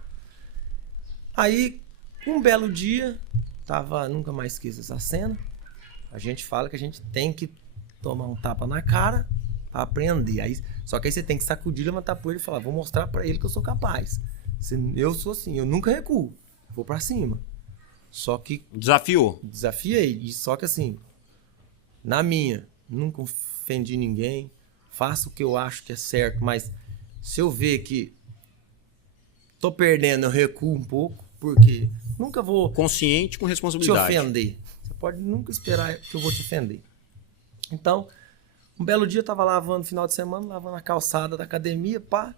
Aí, um belo dia, nunca mais esqueço essa cena, a gente fala que a gente tem que tomar um tapa na cara para aprender. Só que aí você tem que sacudir, levantar poeira e falar, vou mostrar para ele que eu sou capaz. Eu sou assim, eu nunca recuo, vou para cima. Só que... Desafiei. Só que assim, na minha, nunca ofendi ninguém, faço o que eu acho que é certo, mas se eu ver que tô perdendo, eu recuo um pouco, porque nunca vou... Consciente com responsabilidade. Te ofender. Você pode nunca esperar que eu vou te ofender. Então, um belo dia eu tava lavando, final de semana, lavando a calçada da academia, pá.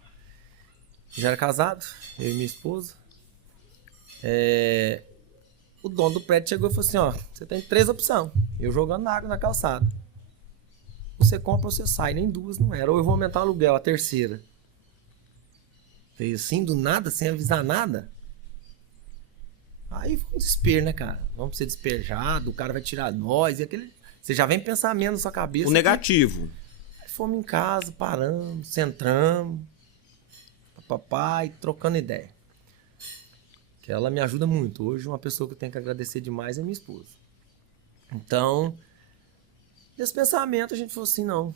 Já era casado, eu e minha esposa. O dono do prédio chegou e falou assim, ó, você tem 3 opções. Eu jogando água na calçada. Você compra ou você sai, nem 2 não era. Ou eu vou aumentar o aluguel, a terceira. Veio assim, do nada, sem avisar nada. Aí foi um desespero, né, cara? Vamos ser despejados, o cara vai tirar nós. E aquele... Você já vem pensamento na sua cabeça. O negativo. Aí fomos em casa, paramos, centramos. Papai, trocando ideia. Que ela me ajuda muito. Hoje, uma pessoa que eu tenho que agradecer demais é minha esposa. Então, nesse pensamento, a gente falou assim, não,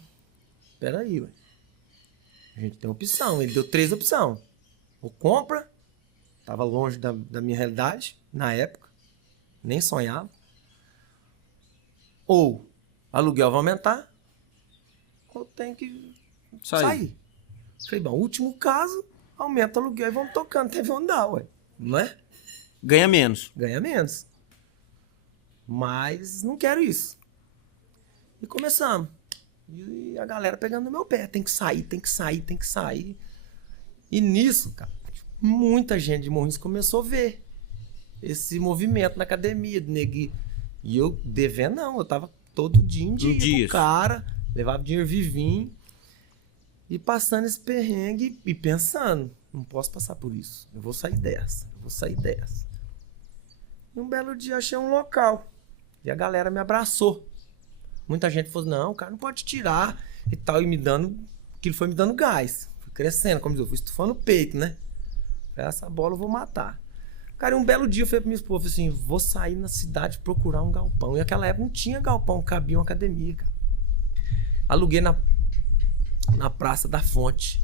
peraí, ué. A gente tem opção. Ele deu 3 opções. Ou compra, estava longe da minha realidade, na época, nem sonhava. Ou aluguel vai aumentar, ou tem que sair. Falei, bom, último caso, aumenta o aluguel e vamos tocando, teve onde dá, ué. Não é? Ganha menos. Ganha menos. Mas não quero isso. E começamos. E a galera pegando no meu pé. Tem que sair, tem que sair, tem que sair. E nisso, cara, muita gente de Morrinhos começou a ver esse movimento na academia, de neguinho. E eu devendo, não. Eu tava todo dia em dia com o cara. Levava dinheiro vivinho. E passando esse perrengue e pensando, não posso passar por isso. Eu vou sair dessa. E um belo dia achei um local. E a galera me abraçou. Muita gente falou, não, o cara não pode tirar e tal. E me dando, aquilo foi me dando gás. Fui crescendo, como diz, eu fui estufando o peito, né? Falei, essa bola eu vou matar. Cara, e um belo dia eu falei pra minha esposa, assim, vou sair na cidade procurar um galpão. E naquela época não tinha galpão, cabia uma academia, cara. Aluguei na Praça da Fonte.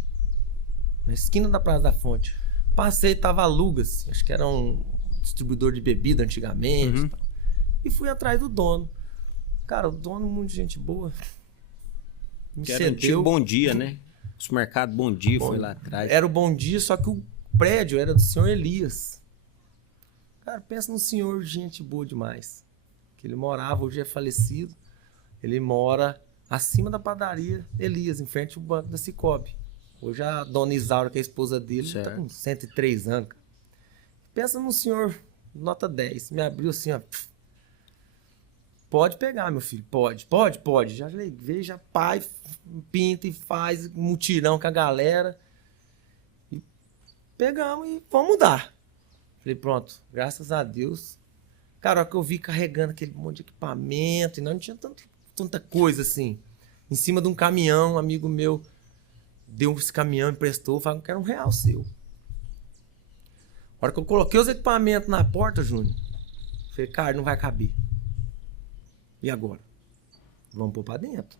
Na esquina da Praça da Fonte. Passei, tava Lugas, acho que era um distribuidor de bebida antigamente. Uhum. Tal. E fui atrás do dono. Cara, o dono, muito gente boa. Me que era um antigo Bom Dia, né? O supermercado Bom Dia foi lá atrás. Era o Bom Dia, só que o prédio era do senhor Elias. Cara, pensa num senhor gente boa demais. Que ele morava, hoje é falecido. Ele mora acima da padaria Elias, em frente ao banco da Cicobi. Hoje a dona Isaura, que é a esposa dele, certo. tá com 103 anos. Cara. Pensa num senhor nota 10. Me abriu assim, ó. Pode pegar, meu filho. Pode. Já levei, já pai, pinta e faz mutirão com a galera. E pegamos e vamos mudar. Falei, pronto, graças a Deus. Cara, a hora que eu vi carregando aquele monte de equipamento, e não tinha tanta coisa assim. Em cima de um caminhão, um amigo meu deu esse caminhão, emprestou, falou que era R$1 seu. A hora que eu coloquei os equipamentos na porta, Júnior, falei, cara, não vai caber. E agora? Vamos pôr pra dentro.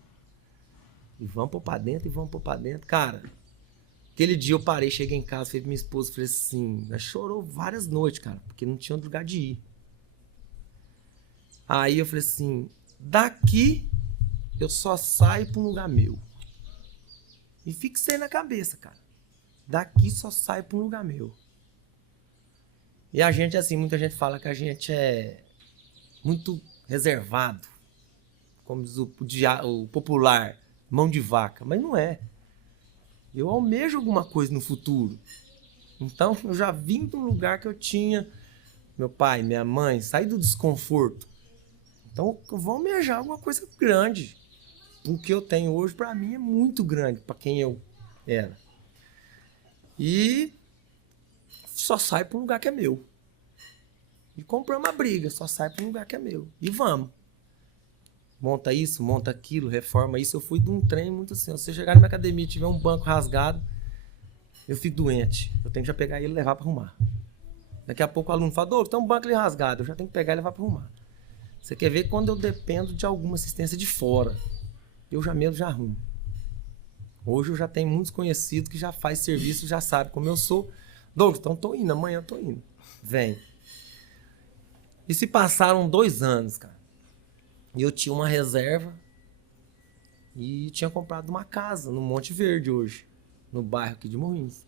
E vamos pôr pra dentro. Cara, aquele dia eu parei, cheguei em casa, falei pra minha esposa, falei assim, ela chorou várias noites, cara, porque não tinha outro lugar de ir. Aí eu falei assim, daqui eu só saio pra um lugar meu. E fixei na cabeça, cara. Daqui só saio pra um lugar meu. E a gente, assim, muita gente fala que a gente é muito reservado. Como diz o popular, mão de vaca. Mas não é. Eu almejo alguma coisa no futuro. Então, eu já vim de um lugar que eu tinha meu pai, minha mãe, saí do desconforto. Então, eu vou almejar alguma coisa grande. O que eu tenho hoje, para mim, é muito grande para quem eu era. E só sai para um lugar que é meu. E compramos uma briga, só sai para um lugar que é meu. E vamos. Monta isso, monta aquilo, reforma isso. Eu fui de um trem muito assim. Se você chegar na minha academia e tiver um banco rasgado, eu fico doente. Eu tenho que já pegar ele e levar para arrumar. Daqui a pouco o aluno fala, Douglas, tem um banco ali rasgado. Eu já tenho que pegar e levar para arrumar. Você quer ver quando eu dependo de alguma assistência de fora. Eu já mesmo já arrumo. Hoje eu já tenho muitos conhecidos que já faz serviço, já sabe como eu sou. Douglas, então tô indo, amanhã eu tô indo. Vem. E se passaram 2 anos, cara. E eu tinha uma reserva e tinha comprado uma casa no Monte Verde hoje, no bairro aqui de Morrinhos.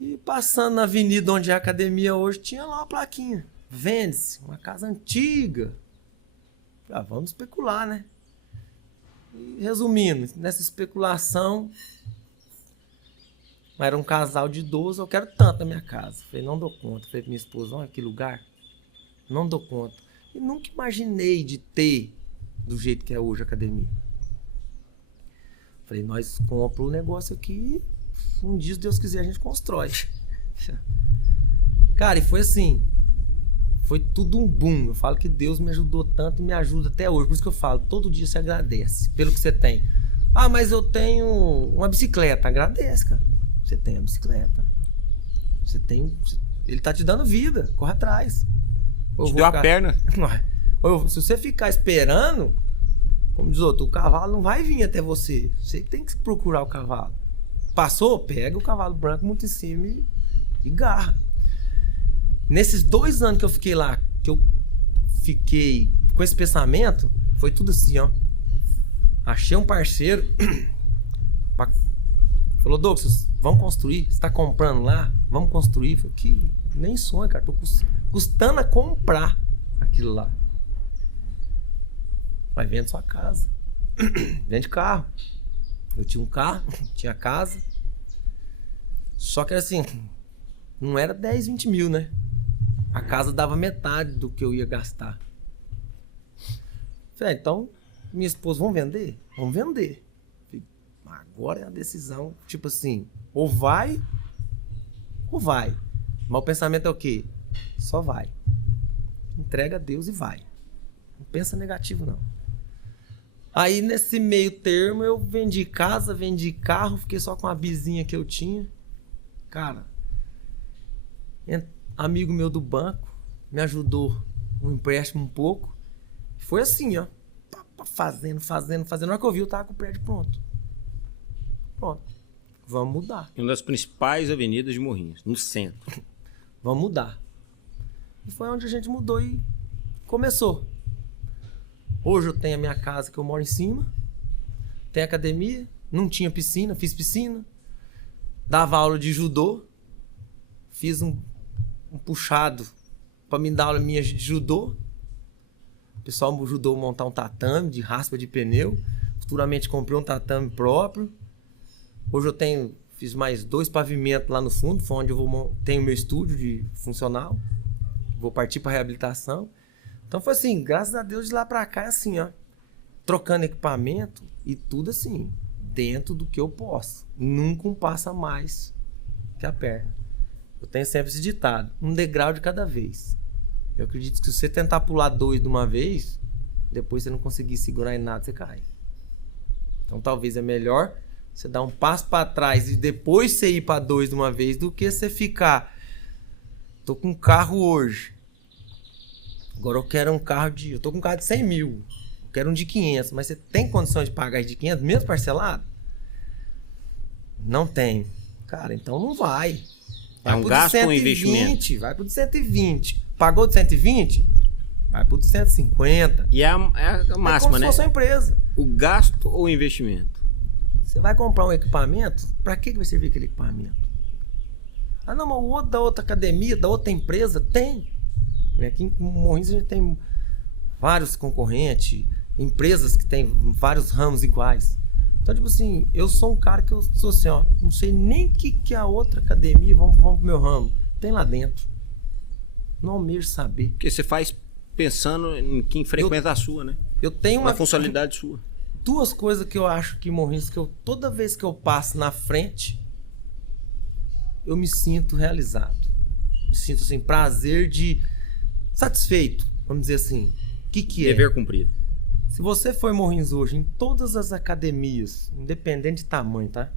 E passando na avenida onde é a academia hoje, tinha lá uma plaquinha. Vende-se, uma casa antiga. Ah, vamos especular, né? E, resumindo, nessa especulação, era um casal de idosos, eu quero tanto na minha casa. Falei, não dou conta. Falei pra minha esposa, olha que lugar. Não dou conta. E nunca imaginei de ter do jeito que é hoje a academia. Falei, nós compramos o negócio aqui, um dia, se Deus quiser, a gente constrói. Cara, e foi assim, foi tudo um boom. Eu falo que Deus me ajudou tanto e me ajuda até hoje. Por isso que eu falo, todo dia você agradece pelo que você tem. Ah, mas eu tenho uma bicicleta. Agradece, cara. Você tem a bicicleta. Você tem... Ele tá te dando vida. Corre atrás. Te deu a perna. Se você ficar esperando, como diz outro, o cavalo não vai vir até você. Você tem que procurar o cavalo. Passou, pega o cavalo branco muito em cima e garra. Nesses 2 anos que eu fiquei lá, que eu fiquei com esse pensamento, foi tudo assim, ó. Achei um parceiro. Falou, Douglas, vamos construir? Você tá comprando lá? Vamos construir? Falei, que nem sonho, cara. Tô custando a comprar aquilo lá. Mas vende sua casa. Vende carro. Eu tinha um carro, tinha casa. Só que assim, não era 10, 20 mil, né? A casa dava metade do que eu ia gastar. Falei, então, minha esposa, vamos vender? Vamos vender. Falei, agora é a decisão, tipo assim, ou vai, ou vai. Mas o pensamento é o quê? Só vai. Entrega a Deus e vai. Não pensa negativo, não. Aí, nesse meio termo, eu vendi casa, vendi carro, fiquei só com a bizinha que eu tinha. Cara, amigo meu do banco me ajudou um empréstimo um pouco. Foi assim, ó. Fazendo. Na hora que eu vi, eu tava com o prédio pronto. Pronto. Vamos mudar. Uma das principais avenidas de Morrinhos, no centro. Vamos mudar. E foi onde a gente mudou e começou. Hoje eu tenho a minha casa que eu moro em cima. Tem academia. Não tinha piscina, fiz piscina. Dava aula de judô. Fiz um puxado para me dar aula minha de judô. O pessoal me ajudou a montar um tatame de raspa de pneu. Futuramente comprei um tatame próprio. Hoje eu fiz mais 2 pavimentos lá no fundo, foi onde eu tenho meu estúdio de funcional. Vou partir para reabilitação. Então foi assim, graças a Deus de lá para cá, assim, ó, trocando equipamento e tudo assim, dentro do que eu posso. Nunca um passa mais que a perna. Eu tenho sempre esse ditado, um degrau de cada vez. Eu acredito que se você tentar pular 2 de uma vez, depois você não conseguir segurar em nada, você cai. Então talvez é melhor você dar um passo para trás e depois você ir para 2 de uma vez, do que você ficar... Tô com um carro hoje. Agora eu quero um carro de... Eu tô com um carro de 100 mil. Eu quero um de 500. Mas você tem condições de pagar de 500, mesmo parcelado? Não tem. Cara, então não vai. É um gasto ou um investimento? Vai pro de 120. Pagou de 120? Vai pro de 150. E é a máxima, é como né? Se fosse uma empresa. O gasto ou o investimento? Você vai comprar um equipamento, pra que vai servir aquele equipamento? Ah, não, mas o outro da outra academia, da outra empresa, tem. Aqui em Morrinhos a gente tem vários concorrentes, empresas que tem vários ramos iguais. Então, tipo assim, eu sou um cara que eu sou assim, ó, não sei nem o que a outra academia, vamos pro meu ramo, tem lá dentro. Não almejo saber. Porque você faz pensando em quem frequenta a sua, né? Eu tenho Uma funcionalidade sua. Duas coisas que eu acho que Morrinhos, que toda vez que eu passo na frente, eu me sinto realizado. Me sinto assim, prazer de satisfeito, vamos dizer assim. O que é? Dever cumprido. Se você for em Morrinhos hoje, em todas as academias, independente de tamanho, tá?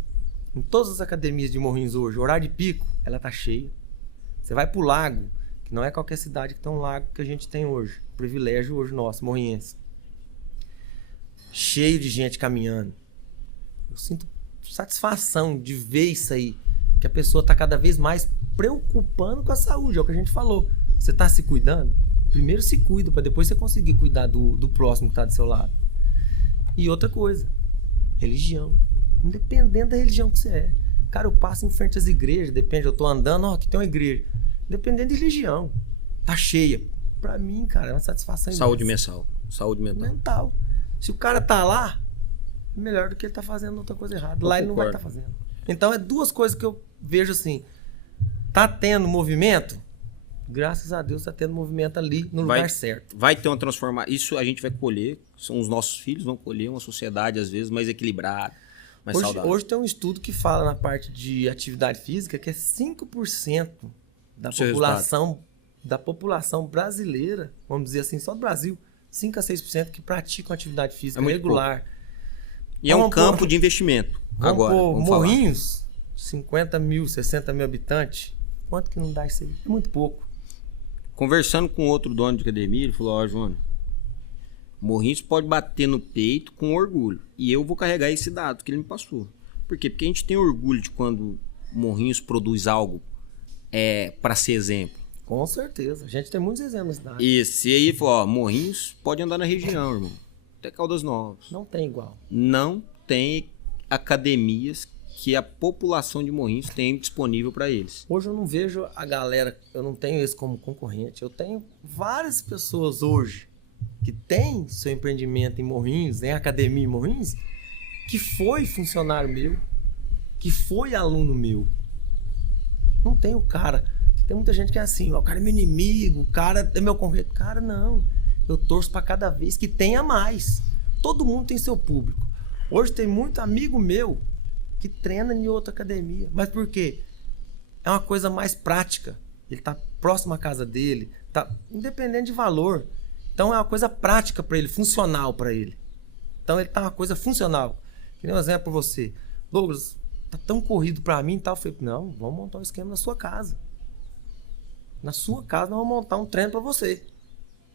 Em todas as academias de Morrinhos hoje, horário de pico, ela tá cheia. Você vai pro lago, que não é qualquer cidade que tem um lago que a gente tem hoje. Privilégio hoje nosso, morrinhense. Cheio de gente caminhando. Eu sinto satisfação de ver isso aí. Que a pessoa tá cada vez mais preocupando com a saúde. É o que a gente falou. Você tá se cuidando? Primeiro se cuida, para depois você conseguir cuidar do próximo que tá do seu lado. E outra coisa. Religião. Independente da religião que você é. Cara, eu passo em frente às igrejas. Depende, eu tô andando, ó, aqui tem uma igreja. Independente de religião. Tá cheia. Pra mim, cara, é uma satisfação Saúde imensa. mental. Saúde mental. Mental. Se o cara tá lá, é melhor do que ele tá fazendo outra coisa errada. Lá ele não vai estar fazendo. Então é duas coisas que eu vejo assim. Tá tendo movimento? Graças a Deus tá tendo movimento ali no lugar certo. Vai ter uma transformação. Isso a gente vai colher. São os nossos filhos vão colher uma sociedade, às vezes, mais equilibrada, mais saudável. Hoje tem um estudo que fala na parte de atividade física que é 5% da população brasileira, vamos dizer assim, só do Brasil, 5 a 6% que praticam atividade física regular. Pouco. E é um campo de investimento. Agora, vamos Morrinhos, 50 mil, 60 mil habitantes. Quanto que não dá isso aí? É muito pouco. Conversando com outro dono de academia, ele falou, ó, Júnior, Morrinhos pode bater no peito com orgulho. E eu vou carregar esse dado que ele me passou. Por quê? Porque a gente tem orgulho de quando Morrinhos produz algo para ser exemplo. Com certeza. A gente tem muitos exemplos na cidade. Esse aí ele falou, ó, Morrinhos pode andar na região, irmão. Até Caldas Novas. Não tem igual. Não tem academias que a população de Morrinhos tem disponível para eles. Hoje eu não vejo a galera, eu não tenho esse como concorrente. Eu tenho várias pessoas hoje que têm seu empreendimento em Morrinhos, em academia em Morrinhos, que foi funcionário meu, que foi aluno meu. Não tem o cara. Tem muita gente que é assim, ó, o cara é meu inimigo, o cara é meu concorrente. Cara, não. Eu torço para cada vez que tenha mais. Todo mundo tem seu público. Hoje tem muito amigo meu que treina em outra academia. Mas por quê? É uma coisa mais prática. Ele tá próximo à casa dele, tá independente de valor. Então é uma coisa prática para ele, funcional para ele. Então ele tá uma coisa funcional. Que nem um exemplo para você. Douglas, tá tão corrido para mim e tal. Eu falei, não, vamos montar um esquema na sua casa. Na sua casa nós vamos montar um treino para você.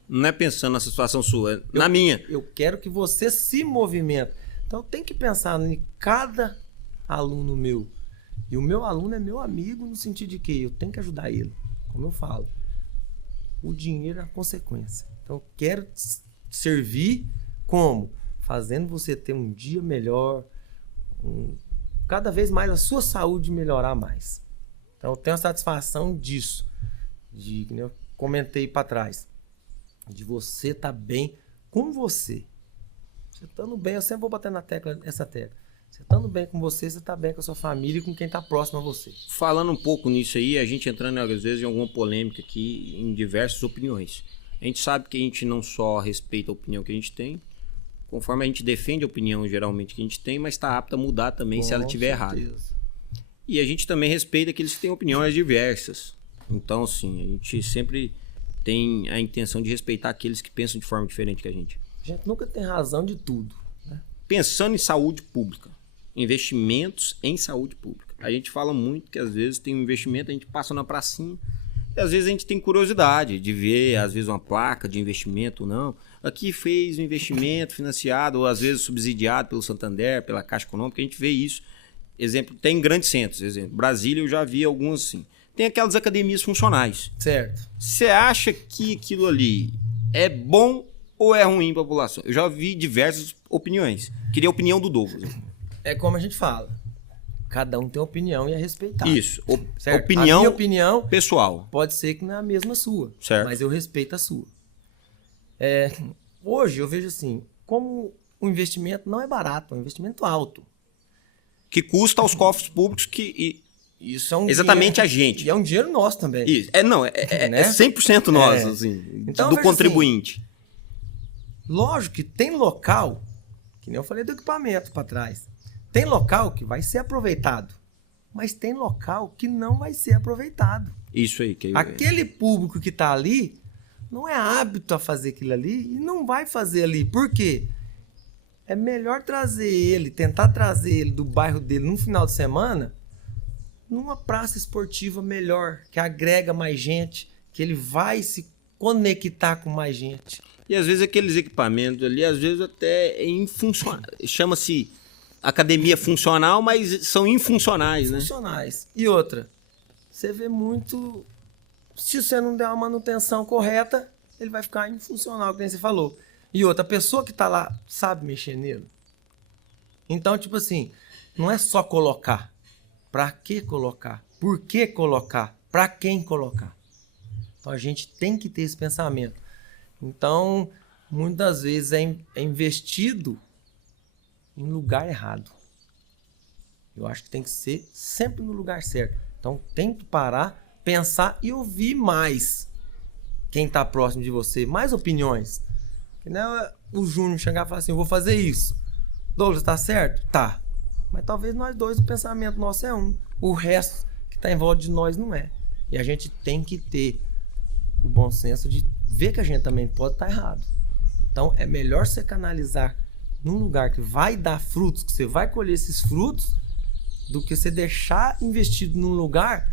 Não é pensando na situação sua, na minha. Eu quero que você se movimente. Então eu tenho que pensar em cada aluno meu. E o meu aluno é meu amigo no sentido de que eu tenho que ajudar ele. Como eu falo, o dinheiro é a consequência. Então eu quero servir como? Fazendo você ter um dia melhor, cada vez mais a sua saúde melhorar mais. Então eu tenho a satisfação disso. Que eu comentei para trás. De você estar bem com você. Você estando bem, eu sempre vou bater essa tecla. Você estando bem com você, você está bem com a sua família e com quem está próximo a você. Falando um pouco nisso aí, a gente entrando às vezes em alguma polêmica aqui, em diversas opiniões. A gente sabe que a gente não só respeita a opinião que a gente tem, conforme a gente defende a opinião geralmente que a gente tem, mas está apto a mudar também se ela estiver errada. E a gente também respeita aqueles que têm opiniões diversas. Então, assim, a gente sempre tem a intenção de respeitar aqueles que pensam de forma diferente que a gente. A gente nunca tem razão de tudo, né? Pensando em saúde pública, investimentos em saúde pública. A gente fala muito que às vezes tem um investimento, a gente passa na pracinha, e às vezes a gente tem curiosidade de ver, às vezes, uma placa de investimento ou não. Aqui fez um investimento financiado, ou às vezes subsidiado pelo Santander, pela Caixa Econômica, a gente vê isso. Exemplo, tem grandes centros, exemplo, Brasília eu já vi alguns assim. Tem aquelas academias funcionais. Certo. Você acha que aquilo ali é bom ou é ruim para a população? Eu já vi diversas opiniões. Queria a opinião do Douglas. É como a gente fala. Cada um tem opinião e é respeitado. Isso. Certo? Opinião, a minha opinião pessoal. Pode ser que não é a mesma sua. Certo. Mas eu respeito a sua. Hoje eu vejo assim, como o investimento não é barato, é um investimento alto. Que custa aos cofres públicos Isso é um Exatamente dinheiro, a gente. E é um dinheiro nosso também. Isso. Né? É 100% nós, É. assim, Então, do veja contribuinte. Lógico que tem local, que nem eu falei do equipamento para trás, tem local que vai ser aproveitado, mas tem local que não vai ser aproveitado. Isso aí. Aquele público que está ali não é hábito a fazer aquilo ali e não vai fazer ali. Por quê? É melhor trazer ele, tentar trazer ele do bairro dele num final de semana, numa praça esportiva melhor, que agrega mais gente, que ele vai se conectar com mais gente. E às vezes aqueles equipamentos ali, às vezes até chama-se academia funcional, mas são infuncionais, né? Funcionais. E outra, você vê muito, se você não der uma manutenção correta, ele vai ficar infuncional, como você falou. E outra, a pessoa que tá lá sabe mexer nele. Então, tipo assim, não é só colocar. Pra que colocar? Por que colocar? Pra quem colocar? Então a gente tem que ter esse pensamento. Então, muitas vezes é investido em lugar errado. Eu acho que tem que ser sempre no lugar certo. Então tem que parar, pensar e ouvir mais quem está próximo de você, mais opiniões. Que não é o Júnior chegar e falar assim, eu vou fazer isso. Douglas, tá certo? Tá. Mas talvez nós dois, o pensamento nosso é um. O resto que está em volta de nós não é. E a gente tem que ter o bom senso de ver que a gente também pode estar errado. Então é melhor você canalizar num lugar que vai dar frutos, que você vai colher esses frutos, do que você deixar investido num lugar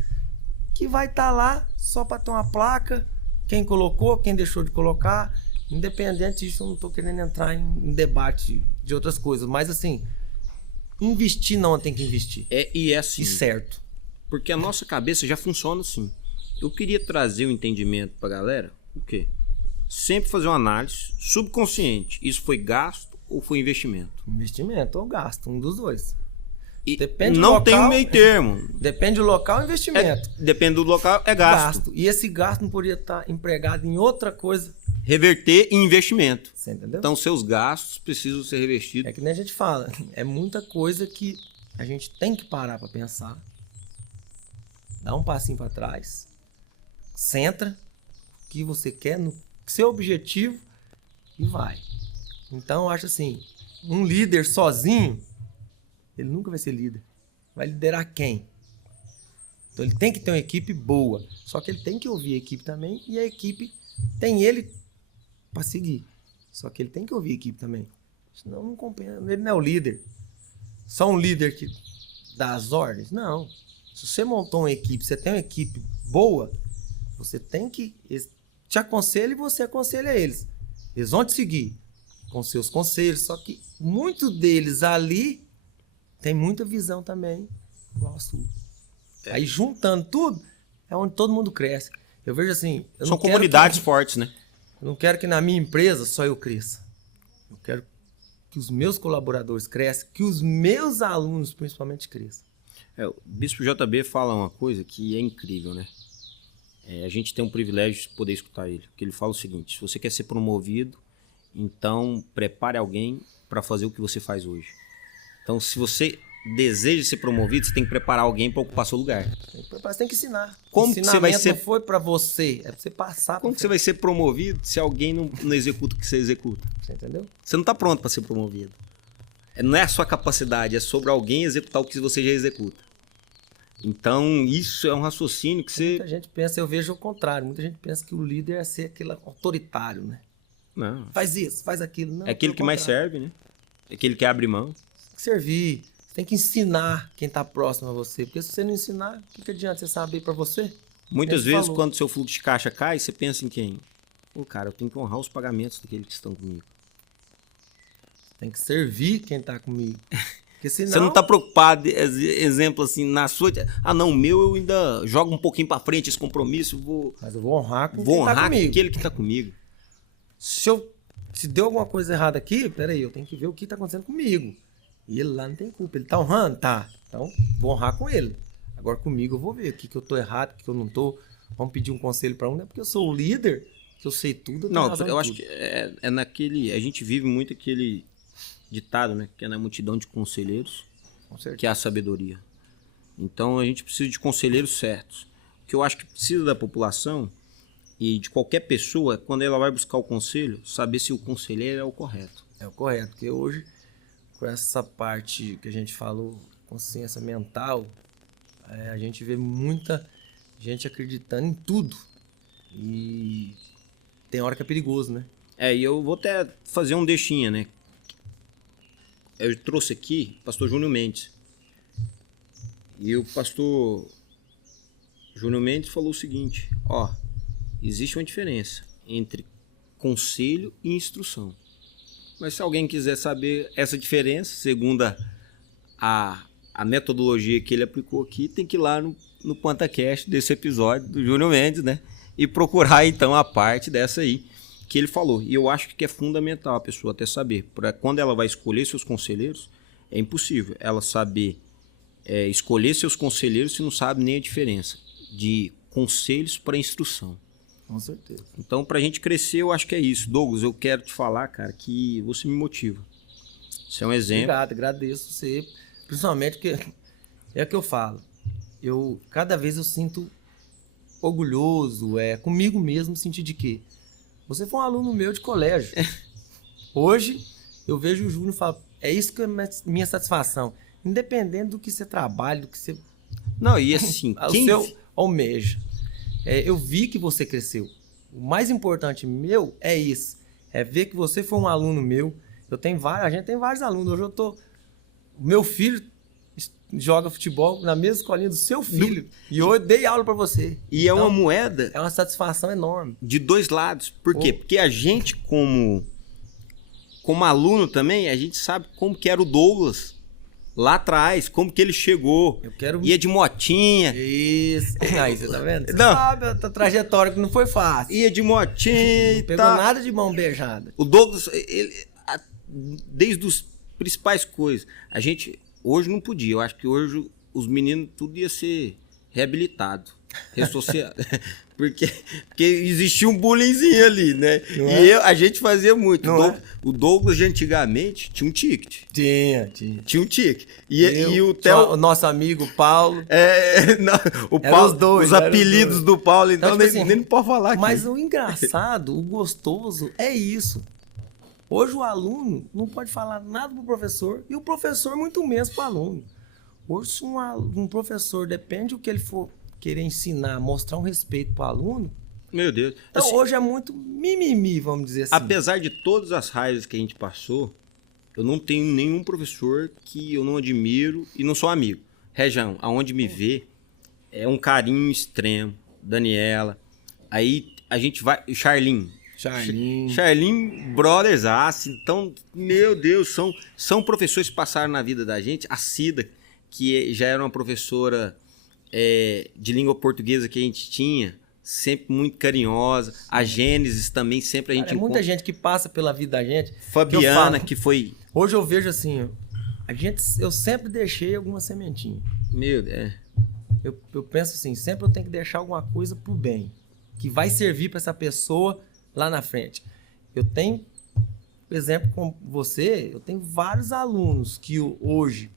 que vai estar lá só para ter uma placa, quem colocou, quem deixou de colocar. Independente disso, eu não estou querendo entrar em debate de outras coisas, mas assim, investir não tem que investir. E é assim. E certo. Porque a nossa cabeça já funciona assim. Eu queria trazer o entendimento pra galera, o quê? Sempre fazer uma análise subconsciente. Isso foi gasto ou foi investimento? Investimento ou gasto, um dos dois. E Depende não do local, tem um meio termo. Depende do local, investimento. Depende do local, é gasto. E esse gasto não poderia estar empregado em outra coisa. Reverter em investimento. Você entendeu? Então, seus gastos precisam ser revestidos. É que nem a gente fala, é muita coisa que a gente tem que parar para pensar. Dá um passinho para trás. Centra o que você quer, no seu objetivo e vai. Então, eu acho assim, um líder sozinho, ele nunca vai ser líder. Vai liderar quem? Então, ele tem que ter uma equipe boa. Só que ele tem que ouvir a equipe também e a equipe tem ele para seguir. Só que ele tem que ouvir a equipe também. Senão não compensa. Ele não é o líder. Só um líder que dá as ordens? Não. Se você montou uma equipe, você tem uma equipe boa, você tem que... Eles te aconselham e você aconselha eles. Eles vão te seguir com seus conselhos. Só que muitos deles ali tem muita visão também, igual a sua. Aí juntando tudo, é onde todo mundo cresce. Eu vejo assim... São comunidades fortes, né? Eu não quero que na minha empresa só eu cresça. Eu quero que os meus colaboradores cresçam, que os meus alunos principalmente cresçam. O Bispo JB fala uma coisa que é incrível, né? A gente tem um privilégio de poder escutar ele. Porque ele fala o seguinte, se você quer ser promovido, então prepare alguém para fazer o que você faz hoje. Então, se você deseja ser promovido, você tem que preparar alguém para ocupar seu lugar. Você tem que ensinar. Como que você vai ser... não foi para você, é para você passar. Como que você vai ser promovido se alguém não executa o que você executa? Você entendeu? Você não está pronto para ser promovido. Não é a sua capacidade, é sobre alguém executar o que você já executa. Então, isso é um raciocínio que você... Muita gente pensa, eu vejo o contrário, muita gente pensa que o líder é ser aquele autoritário, né? Não. Faz isso, faz aquilo. Não, é aquele que mais serve, né? É aquele que abre mão. Tem que servir, você tem que ensinar quem está próximo a você, porque se você não ensinar, o que adianta você saber para você? Muitas vezes, quando o seu fluxo de caixa cai, você pensa em quem? Cara, eu tenho que honrar os pagamentos daqueles que estão comigo. Tem que servir quem está comigo. Porque senão... Você não está preocupado, exemplo assim, na sua... não, o meu eu ainda jogo um pouquinho para frente esse compromisso, Mas eu vou honrar com quem tá comigo. aquele que está comigo. Se deu alguma coisa errada aqui, peraí, eu tenho que ver o que está acontecendo comigo. E ele lá não tem culpa. Ele está honrando? Tá. Então, vou honrar com ele. Agora comigo eu vou ver o que eu estou errado, o que eu não estou. Vamos pedir um conselho para um, não é porque eu sou o líder, que eu sei tudo. Não, eu acho que é naquele... A gente vive muito aquele ditado, né? Que é na multidão de conselheiros, que é a sabedoria. Então a gente precisa de conselheiros certos. O que eu acho que precisa da população e de qualquer pessoa, quando ela vai buscar o conselho, saber se o conselheiro é o correto. É o correto, porque hoje, com essa parte que a gente falou, consciência mental, a gente vê muita gente acreditando em tudo. E tem hora que é perigoso, né? E eu vou até fazer um deixinha, né? Eu trouxe aqui o pastor Júnior Mendes. E o pastor Júnior Mendes falou o seguinte, existe uma diferença entre conselho e instrução. Mas se alguém quiser saber essa diferença, segundo a metodologia que ele aplicou aqui, tem que ir lá no PantaCast desse episódio do Júnior Mendes, né? E procurar então a parte dessa aí que ele falou. E eu acho que é fundamental a pessoa até saber. Para quando ela vai escolher seus conselheiros, é impossível ela saber escolher seus conselheiros se não sabe nem a diferença de conselhos para instrução. Com certeza. Então, para a gente crescer, eu acho que é isso. Douglas, eu quero te falar, cara, que você me motiva. Você é um exemplo. Obrigado, agradeço você. Principalmente porque é o que eu falo. Cada vez eu sinto orgulhoso, comigo mesmo, no sentido de que você foi um aluno meu de colégio. Hoje, eu vejo o Júnior e falo, é isso que é minha satisfação. Independente do que você trabalha, do que você... Não, e assim, o seu almeja. Eu vi que você cresceu. O mais importante meu é isso. É ver que você foi um aluno meu. A gente tem vários alunos. Hoje o meu filho joga futebol na mesma escolinha do seu filho. E eu dei aula para você. E então, é uma moeda... É uma satisfação enorme. De dois lados. Por quê? Porque a gente, como aluno também, a gente sabe como que era o Douglas lá atrás, como que ele chegou. Ia de motinha. Isso. Aí, você tá vendo? Você não. sabe a trajetória que não foi fácil. Ia de motinha e tal. Não pegou nada de mão beijada. O Douglas, desde os principais coisas, a gente hoje não podia. Eu acho que hoje os meninos tudo ia ser reabilitado, ressociado. Porque existia um bullyingzinho ali, né? A gente fazia muito. O Douglas de antigamente tinha um ticket. Tinha um ticket. E o Theo... O nosso amigo Paulo. O Paulo, os dois. Os apelidos do Paulo, então nem pode falar aqui. Mas o engraçado, o gostoso é isso. Hoje o aluno não pode falar nada pro professor e o professor muito menos pro aluno. Hoje se um professor, depende do que ele for querer ensinar, mostrar um respeito para o aluno. Meu Deus. Então, assim, hoje é muito mimimi, vamos dizer assim. Apesar de todas as raivas que a gente passou, eu não tenho nenhum professor que eu não admiro e não sou amigo. Região, aonde me vê, é um carinho extremo. Daniela. Aí a gente vai... Charlin, brothers, então, meu Deus, são professores que passaram na vida da gente. A Cida, que já era uma professora... de língua portuguesa que a gente tinha, sempre muito carinhosa. Sim. A Gênesis também, sempre a gente encontra. Muita gente que passa pela vida da gente. Fabiana, que foi... Hoje eu vejo assim, eu sempre deixei alguma sementinha. Meu Deus. Eu penso assim, sempre eu tenho que deixar alguma coisa pro bem, que vai servir para essa pessoa lá na frente. Eu tenho, por exemplo, com você, eu tenho vários alunos que hoje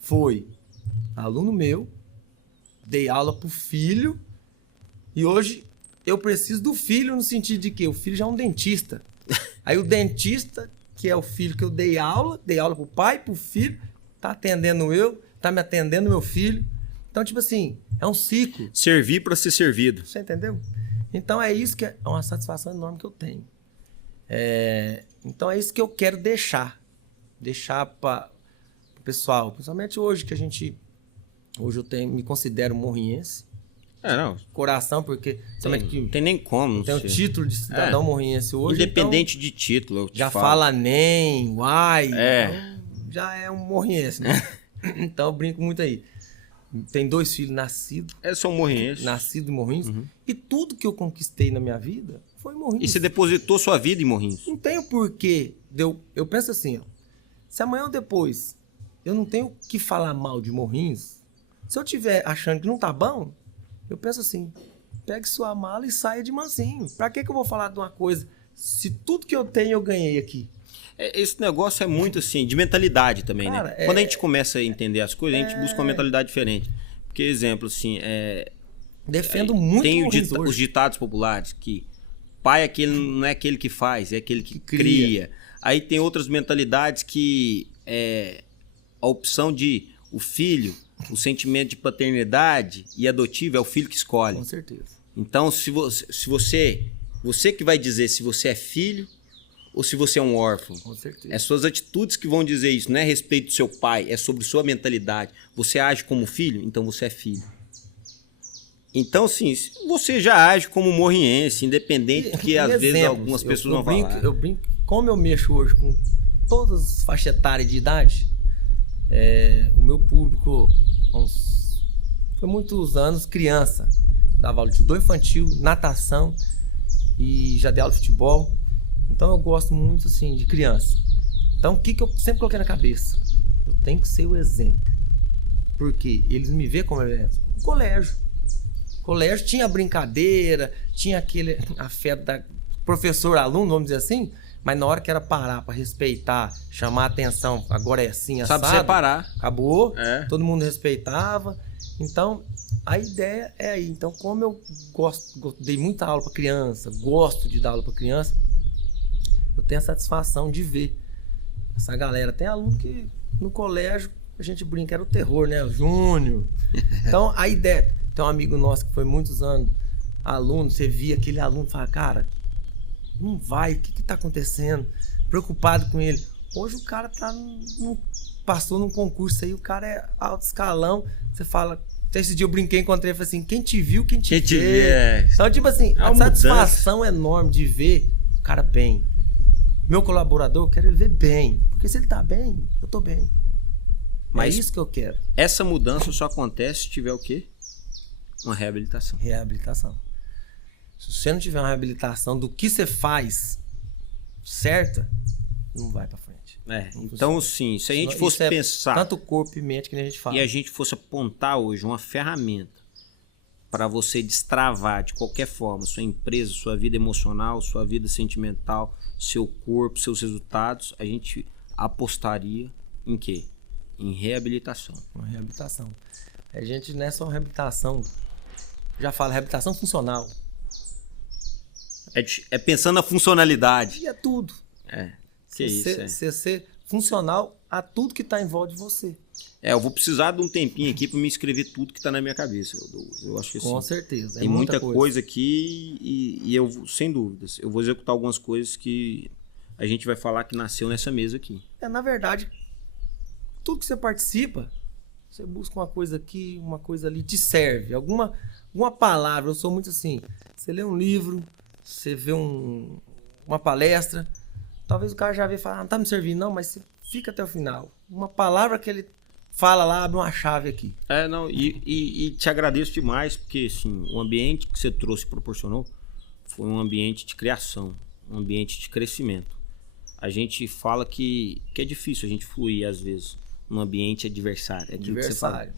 foi aluno meu, dei aula pro filho e hoje eu preciso do filho no sentido de que o filho já é um dentista. Aí o dentista, que é o filho que eu dei aula pro pai, pro filho, tá atendendo tá me atendendo meu filho. Então, tipo assim, é um ciclo. Servir para ser servido. Você entendeu? Então é isso que é uma satisfação enorme que eu tenho. Então é isso que eu quero deixar para o pessoal, principalmente hoje que hoje eu me considero morrinhense. Não. Coração, porque... Não tem nem como. Tem o título de cidadão morrinhense hoje. Independente então, de título, eu te já falo. Fala nem, uai. Então já é um morrinhense, né? Então eu brinco muito aí. Tem 2 filhos nascidos. São morrinhenses. Nascidos em Morrinhos. Uhum. E tudo que eu conquistei na minha vida foi em Morrinhos. E você depositou sua vida em Morrinhos. Não tenho porquê. Eu penso assim, se amanhã ou depois eu não tenho que falar mal de Morrinhos, se eu estiver achando que não tá bom, eu penso assim, pegue sua mala e saia de mansinho. Pra que eu vou falar de uma coisa se tudo que eu tenho eu ganhei aqui? Esse negócio é muito assim, de mentalidade também, cara, né? Quando a gente começa a entender as coisas, a gente busca uma mentalidade diferente. Porque, exemplo, assim, Defendo muito tem Morrinhos os hoje. ditados populares que pai não é aquele que faz, é aquele que Que cria. cria. Aí tem outras mentalidades que a opção de o filho, o sentimento de paternidade e adotivo é o filho que escolhe. Com certeza. Então, se você que vai dizer se você é filho ou se você é um órfão. Com certeza. É suas atitudes que vão dizer isso. Não é a respeito do seu pai, é sobre sua mentalidade. Você age como filho, então você é filho. Então, assim, você já age como morriense, independente do que às vezes Exemplos, algumas eu pessoas vão brinco, falar. eu brinco, como eu mexo hoje com todas as faixas etárias de idade, o meu público foi muitos anos criança. Dava aula de judô infantil, natação e já dei aula de futebol. Então eu gosto muito assim de criança. Então o que eu sempre coloquei na cabeça? Eu tenho que ser o exemplo. Porque eles me veem como exemplo. No colégio. Colégio tinha brincadeira, tinha aquele afeto da professor-aluno, vamos dizer assim, mas na hora que era parar para respeitar, chamar a atenção, agora é assim, assado, Sabe separar. acabou, É. todo mundo respeitava. Então, a ideia é aí. Então, como eu dei muita aula para criança, gosto de dar aula para criança, eu tenho a satisfação de ver essa galera. Tem aluno que no colégio a gente brinca, era o terror, né? O Júnior. Então, a ideia... Tem um amigo nosso que foi muitos anos aluno, você via aquele aluno e fala, cara, não vai, o que tá acontecendo? Preocupado com ele. Hoje o cara passou num concurso aí, o cara é alto escalão, você fala, até esse dia eu brinquei, encontrei, falei assim, quem te viu, quem te vê. Então, tipo assim, a satisfação enorme de ver o cara bem. Meu colaborador, eu quero ele ver bem, porque se ele tá bem, eu tô bem. Mas é isso que eu quero. Essa mudança só acontece se tiver o quê? Uma reabilitação. Reabilitação. Se você não tiver uma reabilitação do que você faz certa, não vai pra frente. Então, sim, se a gente fosse pensar... Tanto corpo e mente que nem a gente fala. E a gente fosse apontar hoje uma ferramenta para você destravar de qualquer forma sua empresa, sua vida emocional, sua vida sentimental, seu corpo, seus resultados, a gente apostaria em quê? Em reabilitação. Uma reabilitação. A gente não é só reabilitação... Já fala reabilitação funcional. É pensando na funcionalidade. E é tudo. Ser funcional a tudo que está em volta de você. Eu vou precisar de um tempinho aqui para me escrever tudo que está na minha cabeça. Eu acho que Com assim, certeza. tem muita coisa aqui e eu, sem dúvidas, eu vou executar algumas coisas que a gente vai falar que nasceu nessa mesa aqui. Na verdade, tudo que você participa, você busca uma coisa aqui, uma coisa ali, te serve. Alguma palavra, eu sou muito assim, você lê um livro, você vê uma palestra, talvez o cara já vê e fala, não tá me servindo não, mas você fica até o final. Uma palavra que ele fala lá, abre uma chave aqui. E te agradeço demais, porque assim, o ambiente que você trouxe e proporcionou foi um ambiente de criação, um ambiente de crescimento. A gente fala que é difícil a gente fluir, às vezes, num ambiente adversário. É aquilo que você fala.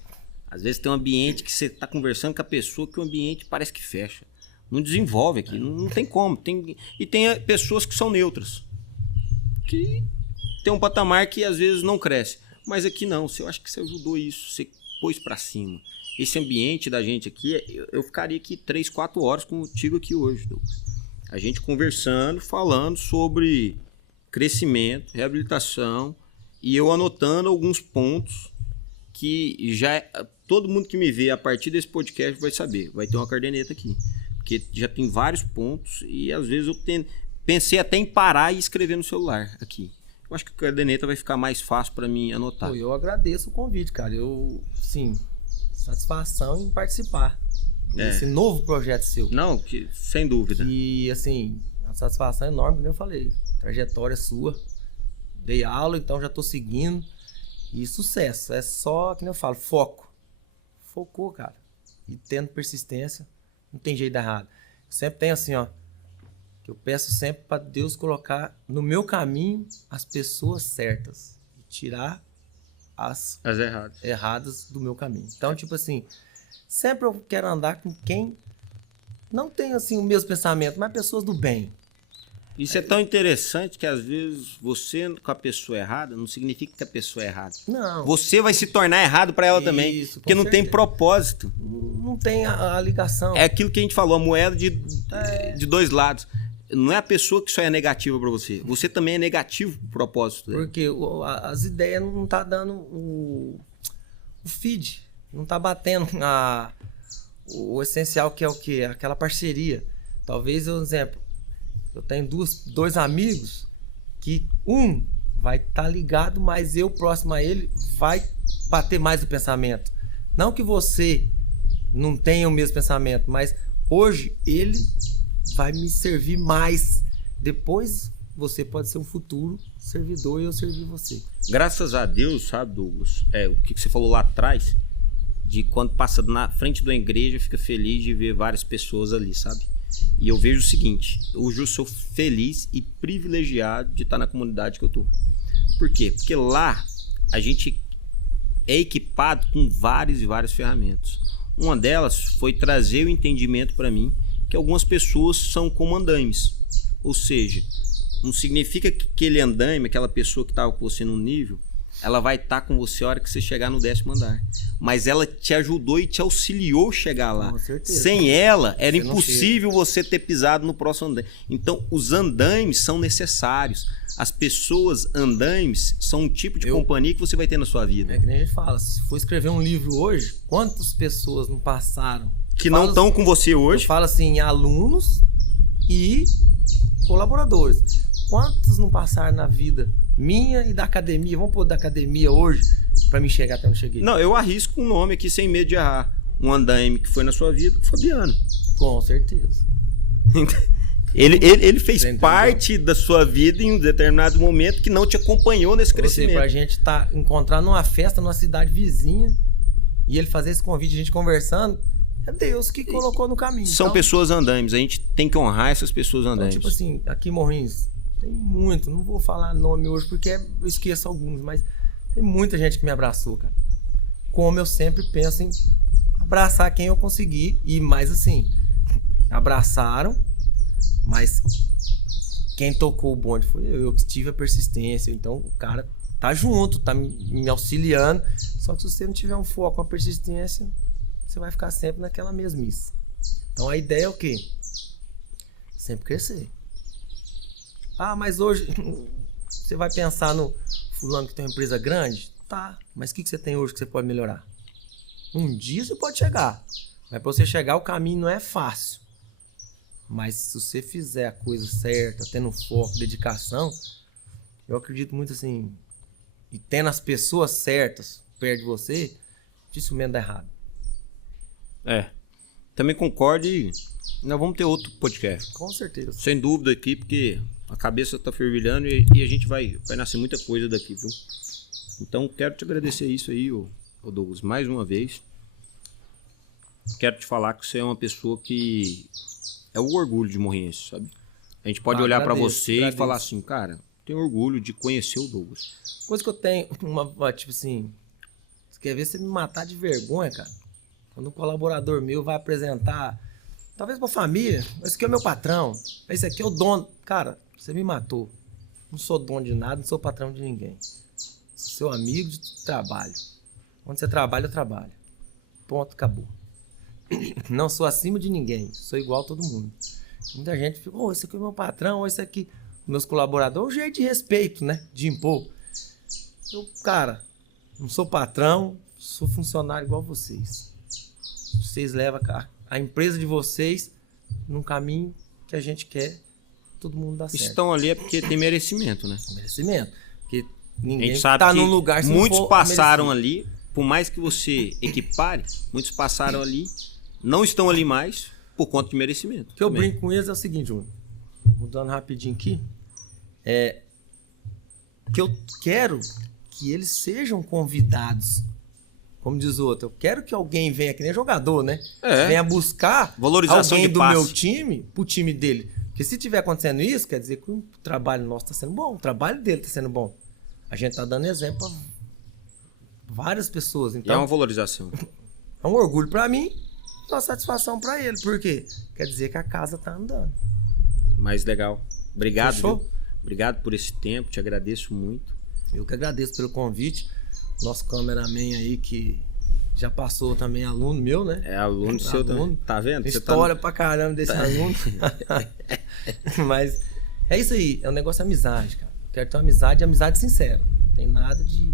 Às vezes tem um ambiente que você está conversando com a pessoa que o ambiente parece que fecha. Não desenvolve aqui, não tem como. E tem pessoas que são neutras, que tem um patamar que às vezes não cresce. Mas aqui não, eu acho que você ajudou isso, você pôs para cima. Esse ambiente da gente aqui, eu ficaria aqui 3, 4 horas contigo aqui hoje, Douglas. A gente conversando, falando sobre crescimento, reabilitação, e eu anotando alguns pontos que já todo mundo que me vê a partir desse podcast vai saber. Vai ter uma caderneta aqui. Porque já tem vários pontos e às vezes eu pensei até em parar e escrever no celular aqui. Eu acho que a caderneta vai ficar mais fácil para mim anotar. Eu agradeço o convite, cara. Sim, satisfação em participar desse novo projeto seu. Não, sem dúvida. E assim, a satisfação é enorme, como eu falei. Trajetória sua. Dei aula, então já tô seguindo. E sucesso. É só, como eu falo, foco. Focou, cara. E tendo persistência, não tem jeito errado. Eu sempre tenho assim, ó. Que eu peço sempre para Deus colocar no meu caminho as pessoas certas. E tirar as erradas do meu caminho. Então, tipo assim, sempre eu quero andar com quem não tem assim o mesmo pensamento, mas pessoas do bem. Isso é tão interessante que às vezes você com a pessoa errada não significa que a pessoa é errada. Não. Você vai se tornar errado para ela também. Isso, Porque não certeza. tem propósito. Não tem a ligação. É aquilo que a gente falou, a moeda de dois lados. Não é a pessoa que só é negativa para você. Você também é negativo pro propósito dele. Porque as ideias não tá dando o feed. Não tá batendo o essencial, que é o quê? Aquela parceria. Talvez, por exemplo, eu tenho dois amigos que um vai estar ligado, mas eu próximo a ele vai bater mais o pensamento. Não que você não tenha o mesmo pensamento, mas hoje ele vai me servir mais. Depois você pode ser um futuro servidor e eu servir você. Graças a Deus, sabe, Douglas? O que você falou lá atrás, de quando passa na frente da igreja, fica feliz de ver várias pessoas ali, sabe? E eu vejo o seguinte, hoje eu sou feliz e privilegiado de estar na comunidade que eu tô. Por quê? Porque lá a gente é equipado com várias e várias ferramentas. Uma delas foi trazer o entendimento para mim que algumas pessoas são como andaimes. Ou seja, não significa que aquele andaime, aquela pessoa que estava com você no nível, ela vai estar com você a hora que você chegar no 10º andar. Mas ela te ajudou e te auxiliou chegar lá. Com certeza. Sem ela, era Você não impossível você ter pisado no próximo andaime. Então, os andaimes são necessários. As pessoas andaimes são um tipo de companhia que você vai ter na sua vida. É que nem a gente fala, se for escrever um livro hoje, quantas pessoas não passaram? Que não estão com você hoje. Eu falo assim, alunos e colaboradores. Quantos não passaram na vida minha e da academia? Vamos pôr da academia hoje para me chegar até onde eu cheguei. Não, eu arrisco um nome aqui sem medo de errar. Um andaime que foi na sua vida, o Fabiano. Com certeza. Ele fez parte da sua vida em um determinado momento que não te acompanhou nesse crescimento. Pra gente encontrar numa festa numa cidade vizinha e ele fazer esse convite, a gente conversando, é Deus que colocou no caminho. São então, pessoas andaimes, a gente tem que honrar essas pessoas andaimes. Então, tipo assim, aqui em Morrinhos tem muito, não vou falar nome hoje porque eu esqueço alguns, mas tem muita gente que me abraçou, cara. Como eu sempre penso em abraçar quem eu conseguir e mais assim, abraçaram, mas quem tocou o bonde foi eu que tive a persistência. Então o cara tá junto, tá me auxiliando. Só que se você não tiver um foco, uma persistência, você vai ficar sempre naquela mesmice. Então a ideia é o quê? Sempre crescer. Ah, mas hoje você vai pensar no fulano que tem uma empresa grande? Tá, mas o que você tem hoje que você pode melhorar? Um dia você pode chegar. Mas para você chegar, o caminho não é fácil. Mas se você fizer a coisa certa, tendo foco, dedicação, eu acredito muito assim, e tendo as pessoas certas perto de você, dificilmente dá errado. Também concordo e nós vamos ter outro podcast. Com certeza. Sem dúvida aqui, porque a cabeça tá fervilhando e a gente vai nascer muita coisa daqui, viu? Então quero te agradecer isso aí, ô Douglas, mais uma vez. Quero te falar que você é uma pessoa que é o orgulho de Morrinhense, sabe? A gente pode olhar para você e falar assim, cara, tenho orgulho de conhecer o Douglas. Coisa que eu tenho, tipo assim, você quer ver você me matar de vergonha, cara? Quando um colaborador meu vai apresentar, talvez pra família, esse aqui é o meu patrão, esse aqui é o dono. Cara, você me matou. Não sou dono de nada, não sou patrão de ninguém. Sou seu amigo de trabalho. Onde você trabalha, eu trabalho. Ponto, acabou. Não sou acima de ninguém, sou igual a todo mundo. Muita gente fica, esse aqui é o meu patrão, esse aqui, meus colaboradores, um jeito de respeito, né? De impor. Eu, cara, não sou patrão, sou funcionário igual vocês. Vocês levam a empresa de vocês num caminho que a gente quer, todo mundo dá certo. Estão ali é porque tem merecimento, né? Merecimento. Porque ninguém a gente sabe tá que num lugar se muitos não for passaram merecido. ali, por mais que você equipare, muitos passaram ali, não estão ali mais por conta de merecimento. O que eu também. brinco com eles é o seguinte, Júnior. Mudando rapidinho aqui. Que eu quero que eles sejam convidados. Como diz o outro, eu quero que alguém venha, que nem jogador, né? Venha buscar valorização alguém de do passe. meu time pro time dele. Porque se tiver acontecendo isso, quer dizer que o trabalho nosso tá sendo bom, o trabalho dele tá sendo bom. A gente tá dando exemplo pra várias pessoas. E é Então, uma valorização. é um orgulho pra mim e uma satisfação pra ele. Por quê? Quer dizer que a casa tá andando. Mais legal. Obrigado, Fechou? viu? Obrigado por esse tempo, te agradeço muito. Eu que agradeço pelo convite. Nosso cameraman aí que já passou também aluno meu, né? É aluno seu também. Tá vendo? Tem Você tá história pra caramba desse aluno. Mas é isso aí. É um negócio de amizade, cara. Quero ter uma amizade sincera. Não tem nada de...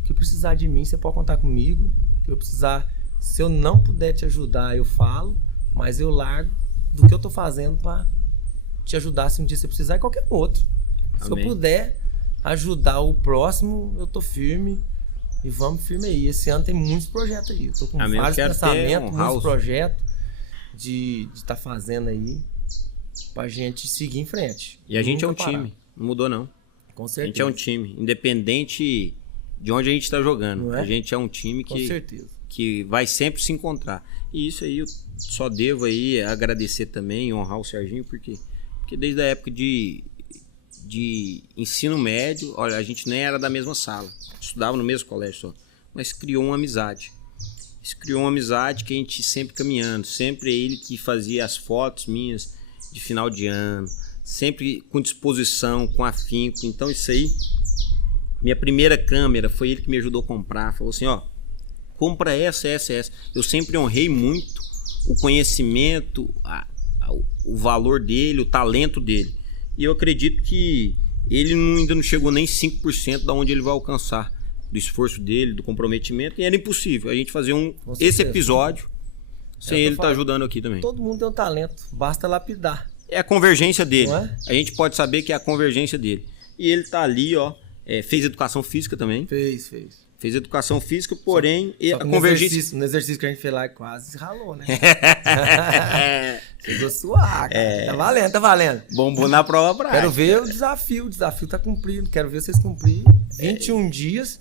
O que precisar de mim, você pode contar comigo. O que eu precisar... Se eu não puder te ajudar, eu falo. Mas eu largo do que eu tô fazendo pra te ajudar se um dia você precisar e qualquer outro. Se eu Amém. puder ajudar o próximo, eu tô firme. E vamos firme aí. Esse ano tem muitos projetos aí. Eu tô com Amém. Eu vários quero ter pensamentos, um muitos house. projetos de estar fazendo aí pra gente seguir em frente. E a gente é um Nunca parar. time, não mudou não. Com A certeza. gente é um time, independente de onde a gente tá jogando. Não é? A gente é um time Com certeza. que vai sempre se encontrar. E isso aí eu só devo aí agradecer também, honrar o Serginho, porque desde a época de ensino médio, olha, a gente nem era da mesma sala, estudava no mesmo colégio só, mas criou uma amizade. Isso criou uma amizade que a gente sempre caminhando, sempre ele que fazia as fotos minhas de final de ano, sempre com disposição, com afinco. Então isso aí, minha primeira câmera foi ele que me ajudou a comprar, falou assim, ó, compra essa. Eu sempre honrei muito o conhecimento, o valor dele, o talento dele. E eu acredito que ele ainda não chegou nem 5% da onde ele vai alcançar, do esforço dele, do comprometimento. E era impossível a gente fazer Com esse certeza. episódio sem É o que eu ele estar falo. ajudando aqui também. Todo mundo tem um talento, basta lapidar. É a convergência dele. Não é? A gente pode saber que é a convergência dele. E ele tá ali, ó, fez educação física também. Fez. Fez educação física, porém, Só a que convergência... no exercício que a gente fez lá, quase ralou, né? Chegou a suar, cara. Tá valendo. Bombou na prova prática. Quero ver o desafio tá cumprido. Quero ver vocês cumprir 21 dias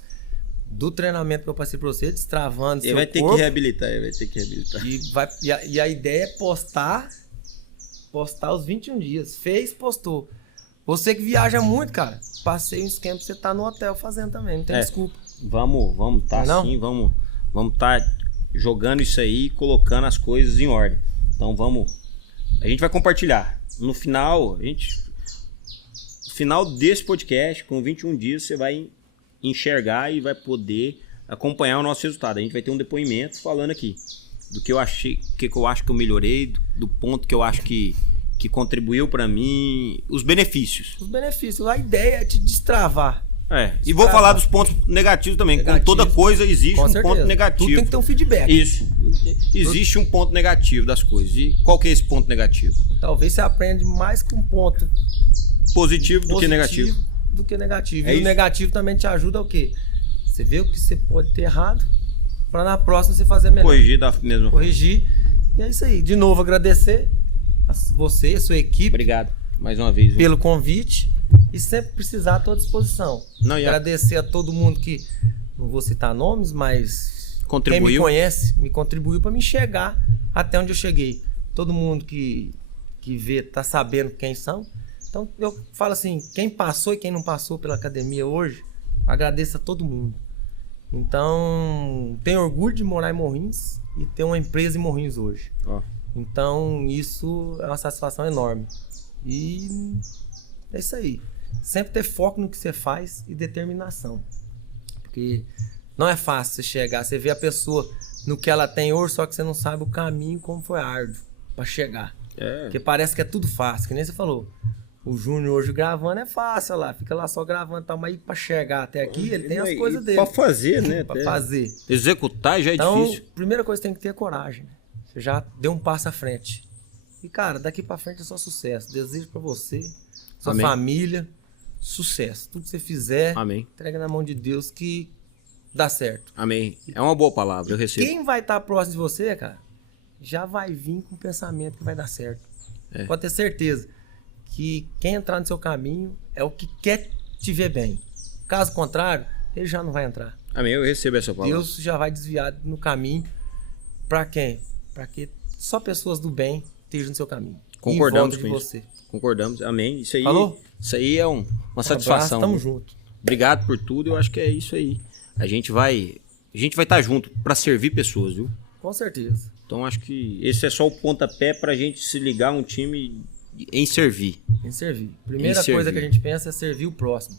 do treinamento que eu passei pra você, destravando Ele seu vai ter corpo. que reabilitar, ele vai ter que reabilitar. E a ideia é postar os 21 dias. Fez, postou. Você que viaja muito, cara, passei um esquema pra você estar no hotel fazendo também, não tem desculpa. Vamos tá Não? assim, vamos tá jogando isso aí, colocando as coisas em ordem. Então a gente vai compartilhar. No final desse podcast, com 21 dias, você vai enxergar e vai poder acompanhar o nosso resultado. A gente vai ter um depoimento falando aqui do que eu achei, que eu acho que eu melhorei, do ponto que eu acho que contribuiu pra mim, os benefícios. Os benefícios, a ideia é te destravar. E vou falar dos pontos negativos também. Negativo. Com toda coisa existe Com um certeza. ponto negativo. Tudo tem que ter um feedback. Isso. Existe um ponto negativo das coisas. E qual que é esse ponto negativo? Talvez você aprende mais com um ponto Positivo do que negativo. do que negativo. É E isso. o negativo também te ajuda o quê? Você vê o que você pode ter errado para na próxima você fazer melhor. Corrigir da mesma forma. Corrigir. E é isso aí. De novo, agradecer a você, a sua equipe, Obrigado. Mais uma vez. Viu? pelo convite. E sempre precisar, à tua disposição. Não, e a- Agradecer a todo mundo que, não vou citar nomes, mas Contribuiu. quem me conhece, me contribuiu para me chegar até onde eu cheguei. Todo mundo que vê, tá sabendo quem são. Então eu falo assim, quem passou e quem não passou pela academia hoje, agradeço a todo mundo. Então, tenho orgulho de morar em Morrinhos e ter uma empresa em Morrinhos hoje. Ó, Então, isso é uma satisfação enorme. E é isso aí. Sempre ter foco no que você faz e determinação. Porque não é fácil você chegar, você vê a pessoa no que ela tem hoje, só que você não sabe o caminho, como foi árduo para chegar. Porque parece que é tudo fácil, que nem você falou. O Júnior hoje gravando é fácil, olha lá, fica lá só gravando, tá, mas para chegar até aqui, ele tem as coisas dele. Pra fazer, né? Pra até. fazer. Executar já é Então, difícil. primeira coisa que tem que ter é coragem. Né? Você já deu um passo à frente. E, cara, daqui pra frente é só sucesso. Desejo pra você, sua Amém. família, sucesso. Tudo que você fizer, Amém. entrega na mão de Deus que dá certo. Amém. É uma boa palavra, eu recebo. Quem vai estar próximo de você, cara, já vai vir com o pensamento que vai dar certo. Pode ter certeza que quem entrar no seu caminho é o que quer te ver bem. Caso contrário, ele já não vai entrar. Amém, eu recebo essa palavra. Deus já vai desviar no caminho pra quem? Pra que só pessoas do bem estejam no seu caminho. Concordamos em volta com de isso. você. Concordamos, amém. Isso aí, Falou? Isso aí é uma satisfação. Tamo junto. Obrigado por tudo, eu acho que é isso aí. A gente vai estar junto para servir pessoas, viu? Com certeza. Então acho que esse é só o pontapé pra gente se ligar a um time em servir. Em servir. Primeira Em servir. coisa que a gente pensa é servir o próximo.